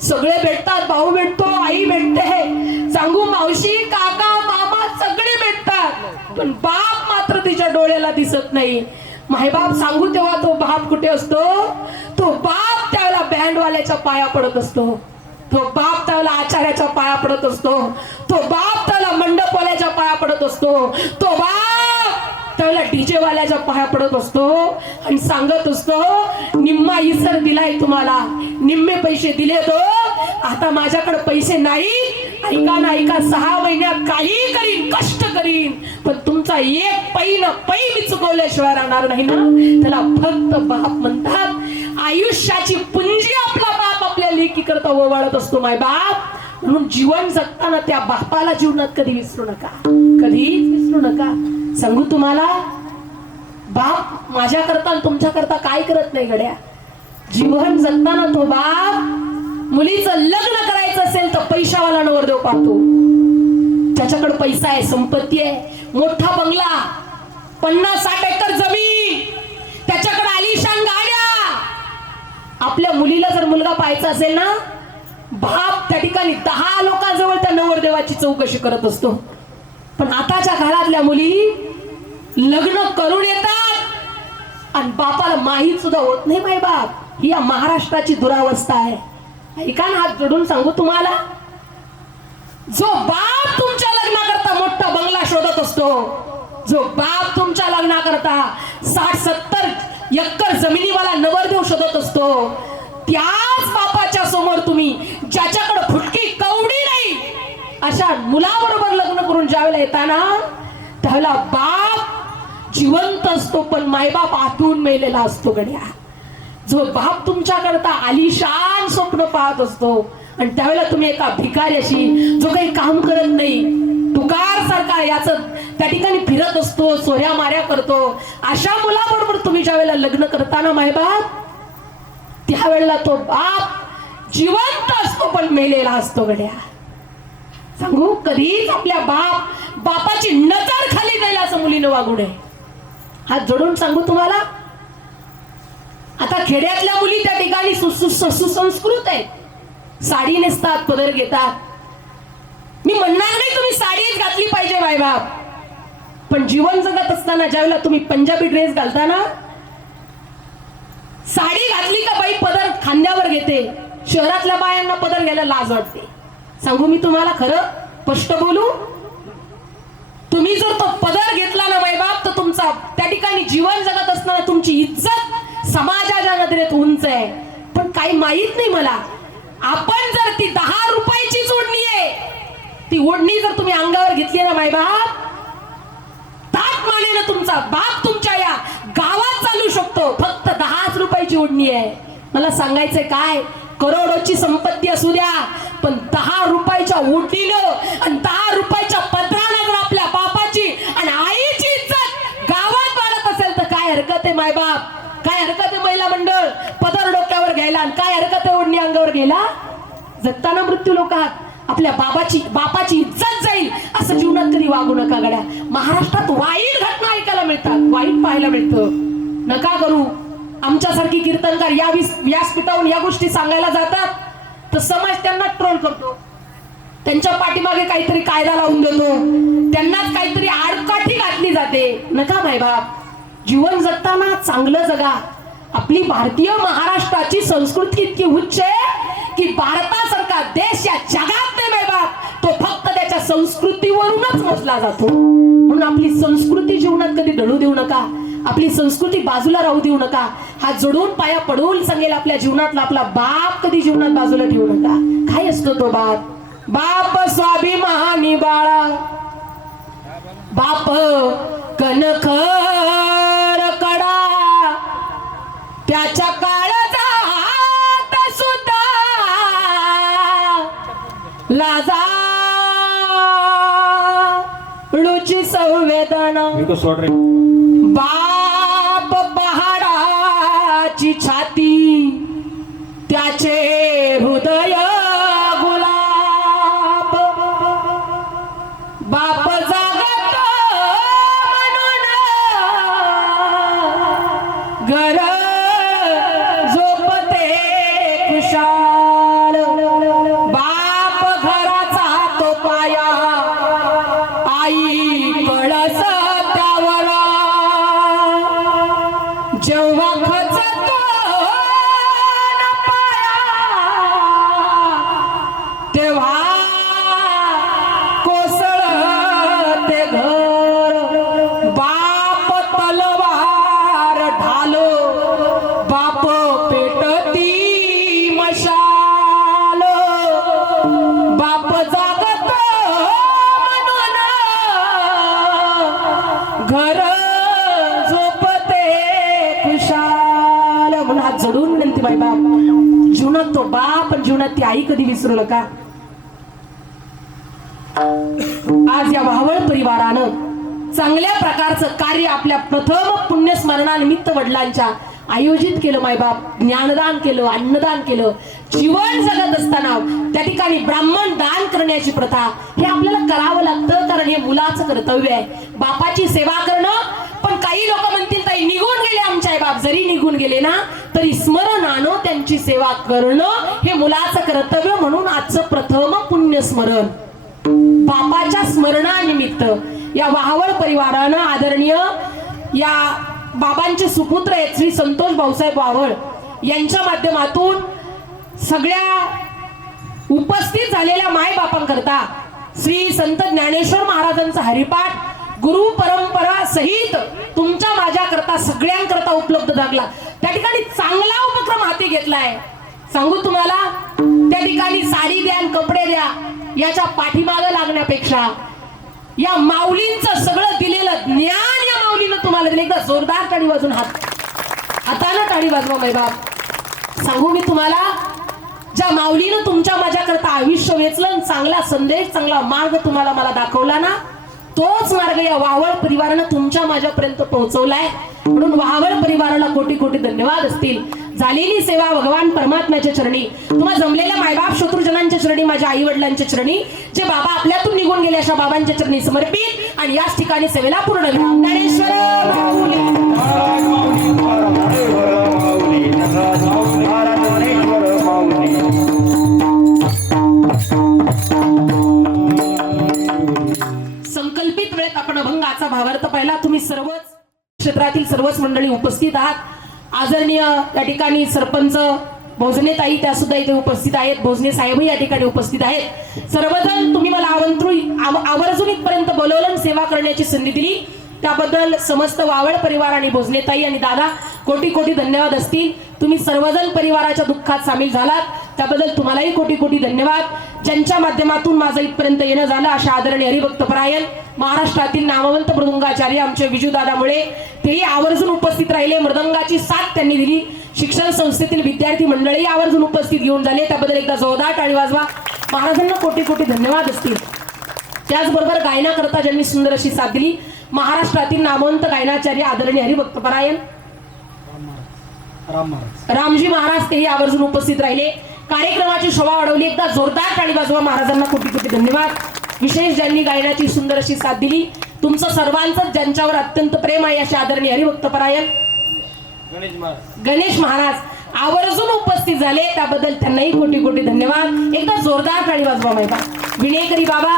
सगळे भेटतात, भाऊ भेटतो, आई भेटते, सांगू मावशी, काका, मामा सगळे भेटतात, पण बाप मात्र तिच्या डोळ्याला दिसत नाही. मायबाप सांगू तेव्हा तो बाप कुठे असतो, तो बाप त्यावेळेला बँडवाल्याच्या पाया पडत असतो, तो बाप त्यावेळेला आचार्याच्या पाया पडत असतो, तो बाप त्याला मंडपवाल्याच्या पाया पडत असतो, तो बाप त्यावेळेला डीजे वाल्याच्या पाया पडत असतो आणि सांगत असतो, निम्मा इसर दिलाय तुम्हाला, निम्मे पैसे दिले तो, आता माझ्याकडे पैसे नाही, ऐका ना ऐका, 6 महिन्यात काही करीन, कष्ट करीन, पण तुमचा एक पै ना पै मी चुकवल्याशिवाय राहणार नाही ना. त्याला फक्त बाप म्हणतात. आयुष्याची पुंजी आपला बाप आपल्या लेकी करता ओवाळत असतो माय बाप. म्हणून जीवन जगताना त्या बापाला जीवनात कधी विसरू नका, कधीच विसरू नका. सांगू तुम्हाला, बाप माझ्या करता तुमच्या करता काय करत नाही गड्या. जीवन जगताना तो बाप मुलीचं लग्न करायचं असेल तर पैशावाला नवरदेव पाहतो, त्याच्याकडे पैसा आहे, संपत्ती आहे, मोठा बंगला, 50-60 एकर जमीन, त्याच्याकडे आलिशान गाड्या. आपल्या मुलीला जर मुलगा पाहायचा असेल ना, बाप त्या ठिकाणी 10 लोकांजवळ त्या नवरदेवाची चौकशी करत असतो. पण आताच्या काळातल्या मुली लग्न करून येतात आणि बापाला माहीत सुद्धा होत नाही माय बाप. ही या महाराष्ट्राची दुरावस्था आहे. ऐका ना, हात जोडून सांगू तुम्हाला, जो बाप तुमच्या लग्नाकरता मोठा बंगला शोधत असतो, जो बाप तुमच्या लग्नाकरता 60-70 एकर जमिनीवाला नवरदेव शोधत असतो, त्याच बापाच्या समोर तुम्ही ज्याच्याकडे फुटकी कवडी नाही अशा मुलाबरोबर लग्न करून ज्यावेळेला येताना, त्यावेळेला बाप जिवंत असतो पण मायबाप आतून मेलेला असतो गड्या. जो बाप तुमच्याकरता आलिशान स्वप्न पाहत असतो आणि त्यावेळेला तुम्ही एका भिकाऱ्याशी, जो काही काम करत नाही, तुकार सारखा याच त्या ठिकाणी फिरत असतो, सोऱ्या माऱ्या करतो, अशा मुलाबरोबर तुम्ही ज्या वेळेला लग्न करताना मायबाप, त्यावेळेला तो बाप जिवंत असतो पण मेलेला असतो गड्या. सांगू, कधीच आपल्या बापाची नजर खाली जाईल असं मुलीनं वागू नये. हात जोडून सांगू तुम्हाला, आता खेड्यातल्या मुली त्या ठिकाणी सुसंस्कृत आहेत, साडी नेसतात, पदर घेतात. मी म्हणणार नाही तुम्ही साडीच घातली पाहिजे मायबाप, पण जीवन जगत असताना ज्यावेळेला तुम्ही पंजाबी ड्रेस घालता ना, साडी घातली का बाई पदर खांद्यावर घेते. शहरातल्या बायांना पदर घ्यायला लाज वाटते. सांगू मी तुम्हाला खरं स्पष्ट बोलू, तुम्ही जर तो पदर घेतला ना मायबाप, तर तुमचा त्या ठिकाणी जीवन जगत असताना तुमची इज्जत समाजाच्या नजरेत उंच आहे. पण काही माहित नाही मला, आपण जर ती 10 रुपयाची ओढणी आहे, ती ओढणी जर तुम्ही अंगावर घेतली ना मायबाप, ताट मानेनं तुमचा बाप तुमच्या या गावात चालू शकतो. फक्त 10 रुपयाची ओढणी आहे. मला सांगायचंय काय, करोडोची संपत्ती असू द्या, पण 10 रुपयाच्या उटीनं आणि 10 रुपयाच्या पत्रानं जर आपल्या बापाची आणि आईची इज्जत गावात वाढत असेल तर काय हरकत आहे मायबाप, काय हरकत आहे महिला मंडळ पदर डोक्यावर घ्यायला, आणि काय हरकत आहे ओढणी अंगावर घ्यायला. जगताना मृत्यू लोकात आपल्या बापाची इज्जत जाईल असं जीवनात कधी वागू नका गड्या. महाराष्ट्रात वाईट घटना ऐकायला मिळतात, वाईट पाहायला मिळतं. नका करू. आमच्यासारखी कीर्तनकार या व्यासपीठावरून या गोष्टी सांगायला जातात तर समाज त्यांना ट्रोल करतो, त्यांच्या पाठीमागे काहीतरी कायदा लावून देतो, त्यांनाच काहीतरी आडकाठी घातली जाते. नका मायबाप, जीवन जगताना चांगलं जगा. आपली भारतीय महाराष्ट्राची संस्कृती इतकी उच्च आहे की भारतासारखा देश या जगात नाही मायबाप, तो फक्त त्याच्या संस्कृतीवरूनच मोजला जातो. म्हणून आपली संस्कृती जीवनात कधी ढळू देऊ नका, आपली संस्कृती बाजूला राहू देऊ नका. हात जोडून पाया पडून सांगेल आपल्या जीवनातला आपला बाप कधी जीवनात बाजूला ठेवू नका. काय असतो तो बाप? बाप स्वाभिमानी बाळा, बाप कनखर कडा, त्याच्या काळजात सुद्धा लाजा ळूची संवेदना. बाप पहाडाची छाती, त्याचे हृदय गुलाब. बाप जागत म्हणून घर झोपते खुशाल. बाप घराचा तो पाया, आई कळस त्यावर. जेव्हा खचतो ना पाया, तेव्हा कोसळते घर. बाप तलवार ढालो, बाप पेटती मशाल. बाप जागत म्हणून घर झोपते खुशाल. म्हणून हात जोडून विनंती बाई बाप, जीवनात तो बाप आणि जीवनात ती आई कधी विसरू नका. आज या वाहवळ परिवारानं चांगल्या प्रकारचं कार्य आपल्या प्रथम पुण्यस्मरणानिमित्त वडिलांच्या आयोजित केलं. मायबाप ज्ञानदान केलं, अन्नदान केलं. जीवन जगत असताना त्या ठिकाणी ब्राह्मण दान करण्याची प्रथा हे आपल्याला करावं लागतं, कारण हे मुलाचं कर्तव्य आहे. बापाची सेवा करणं. पण काही लोक म्हणतील ताई निघून गेले आमचे आई बाप, जरी निघून गेले ना तरी स्मरणानं त्यांची सेवा करणं हे मुलाचं कर्तव्य. म्हणून आजचं प्रथम पुण्यस्मरण बापाच्या स्मरणानिमित्त या वाहवळ परिवारानं आदरणीय या बाबांचे सुपुत्र आहेत श्री संतोष भाऊसाहेब वाहवळ यांच्या माध्यमातून सगळ्या उपस्थित झालेल्या माय बापांकरता श्री संत ज्ञानेश्वर महाराजांचा हरिपाठ गुरु परंपरा सहित तुमच्या माझ्या करता सगळ्यांकरता उपलब्ध झाला. त्या ठिकाणी चांगला उपक्रम हाती घेतलाय. सांगू तुम्हाला, त्या ठिकाणी साडी द्या आणि कपडे द्या याच्या पाठीमागे लागण्यापेक्षा या माऊलींचं सगळं दिलेलं ज्ञान या माऊलीनं तुम्हाला दिलं. एकदा जोरदार टाळी वाजून हातानं टाळी वाजवा मैबाप. सांगू मी तुम्हाला, ज्या माऊलीनं तुमच्या माझ्या करता आयुष्य वेचलं, चांगला संदेश चांगला मार्ग तुम्हाला मला दाखवला ना, तोच मार्ग या वाहवळ परिवारानं तुमच्या माझ्यापर्यंत पोहोचवलाय. म्हणून वाहवळ परिवाराला कोटी कोटी धन्यवाद असतील. झालेली सेवा भगवान परमात्म्याच्या चरणी, तुम्हा जमलेल्या मायबाप शत्रुजनांच्या चरणी, माझ्या आई वडिलांच्या चरणी, जे बाबा आपल्यातून निघून गेले अशा बाबांच्या चरणी समर्पित. आणि याच ठिकाणी सेवेला पूर्ण ज्ञानेश्वर संकल्पित वेळेत आपण अभंगाचा भावार्थ पाहिला. तुम्ही सर्वच क्षेत्रातील सर्वच मंडळी उपस्थित आहात. आदरणीय या ठिकाणी सरपंच भोजने ताई त्या सुद्धा इथे उपस्थित आहेत. भोजने साहेबही या ठिकाणी उपस्थित आहेत. सर्वजण तुम्ही मला आवर्जून इथपर्यंत बोलवलं, सेवा करण्याची संधी दिली, त्याबद्दल समस्त वावळ परिवार आणि भोजने ताई आणि दादा कोटी कोटी धन्यवाद असतील. तुम्ही सर्वजण परिवाराच्या दुःखात सामील झालात त्याबद्दल तुम्हालाही कोटी कोटी धन्यवाद. ज्यांच्या माध्यमातून माझं इथपर्यंत येणं झालं अशा आदरणीय हरिभक्तपरायण महाराष्ट्रातील नामवंत मृदंगाचार्य आमचे विजूदादामुळे तेही आवर्जून उपस्थित राहिले. मृदंगाची साथ त्यांनी दिली. शिक्षण संस्थेतील विद्यार्थी मंडळी आवर्जून उपस्थित घेऊन झाले त्याबद्दल एकदा जोरदार टाळी वाजवा. महाराजांना कोटी कोटी धन्यवाद असतील. त्याचबरोबर गायनाकरता ज्यांनी सुंदर अशी साथ दिली महाराष्ट्रातील नामवंत गायनाचार्य आदरणीय हरिभक्तपरायण रामजी महाराज तेही आवर्जून उपस्थित राहिले. कार्यक्रमाची शोभा वाढवली. एकदा जोरदार टाळी वाजवा. महाराजांना कोटी कोटी धन्यवाद. विशेष ज्यांनी गायनाची सुंदर अशी साथ दिली तुमचं सर्वांचं ज्यांच्यावर अत्यंत प्रेम आहे असे आदरणीय हरिभक्तपरायण गणेश महाराज आवर्जून उपस्थित झाले त्याबद्दल त्यांनाही कोटी कोटी धन्यवाद. एकदा जोरदार टाळी वाजवा माहिती. विनेकरी बाबा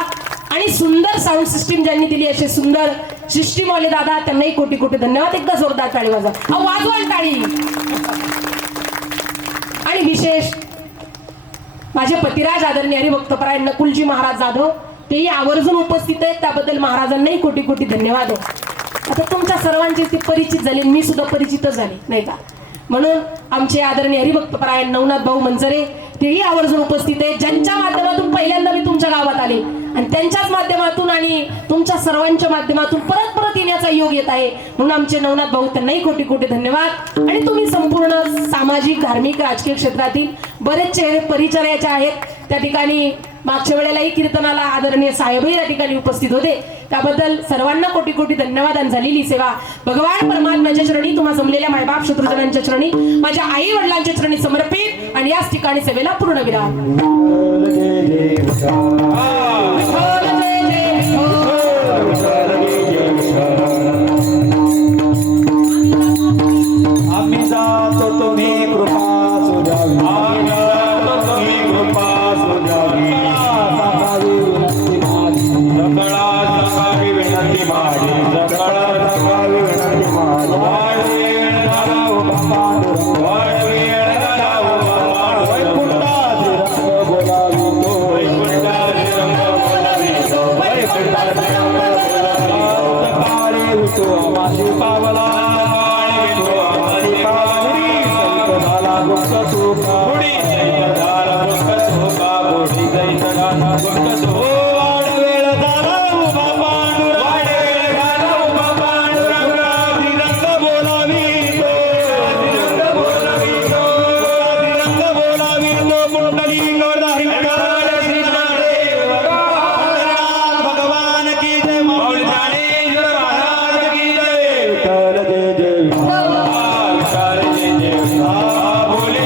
आणि सुंदर साऊंड सिस्टीम ज्यांनी दिली असे सुंदर सिस्टीम वाले दादा त्यांनाही कोटी कोटी धन्यवाद. एकदा जोरदार टाळी वाजवा. वाजवा टाळी. आणि विशेष माझे पतिराज आदरणीय हरिभक्तपरायण नकुलजी महाराज जाधव तेही आवर्जून उपस्थित आहेत त्याबद्दल महाराजांनाही कोटी कोटी धन्यवाद. आता तुमच्या सर्वांची ती परिचित झाली मी सुद्धा परिचितच झाली नाही का. म्हणून आमचे आदरणीय हरिभक्तपरायण नवनाथ भाऊ मंजरे तेही आवर्जून उपस्थित आहेत ज्यांच्या माध्यमातून पहिल्यांदा मी तुमच्या गावात आले आणि त्यांच्याच माध्यमातून आणि तुमच्या सर्वांच्या माध्यमातून परत परत येण्याचा योग येत आहे. म्हणून आमचे नवनाथ भाऊ त्यांनाही कोटी कोटी धन्यवाद. आणि तुम्ही संपूर्ण सामाजिक धार्मिक राजकीय क्षेत्रातील बरेच चेहरे परिचयाचे आहेत. त्या ठिकाणी मागच्या वेळेलाही कीर्तनाला आदरणीय साहेबही त्या ठिकाणी उपस्थित होते त्याबद्दल सर्वांना कोटी कोटी धन्यवाद. आणि झालेली सेवा भगवान परमात्म्याच्या चरणी तुम्हा जमलेल्या मायबाप शत्रुजनांच्या चरणी माझ्या आई वडिलांच्या चरणी समर्पित आणि याच ठिकाणी सेवेला पूर्ण विराम. आम्ही जातो तुम्ही कृपा सुजावी आम्ही जातो तुम्ही कृपा सुजावी सकळा सकावी विनंती माझी सकळा सकावी विनंती माझी वाढवेळ घालावो पांडुरंग वाढवेळ घालावो पांडुरंग वैकुंठाचे रंग बोलावी तो वैकुंठाचे रंग बोलावी तो वैकुंठाचे रंग बोलावी तो काळी होतो माझी पावला गुप्त सुखा बुडी जैत झाला गुप्त सुखा बुडी जैत झाला गुप्त सुखा वाढवेळ झाला उभा पांडुरंग वाढवेळ झाला उभा पांडुरंग तिरंग बोलावी तो तिरंग बोलावी तो तिरंग बोलावी तो कुंडलिंगावर धारी काळ श्रीनादेव भगवान की जय माऊली ज्ञानेश्वर महाराज की जय विठ्ठल जय जय विठ्ठल जय जय विठ्ठल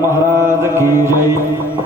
महाराज की जय.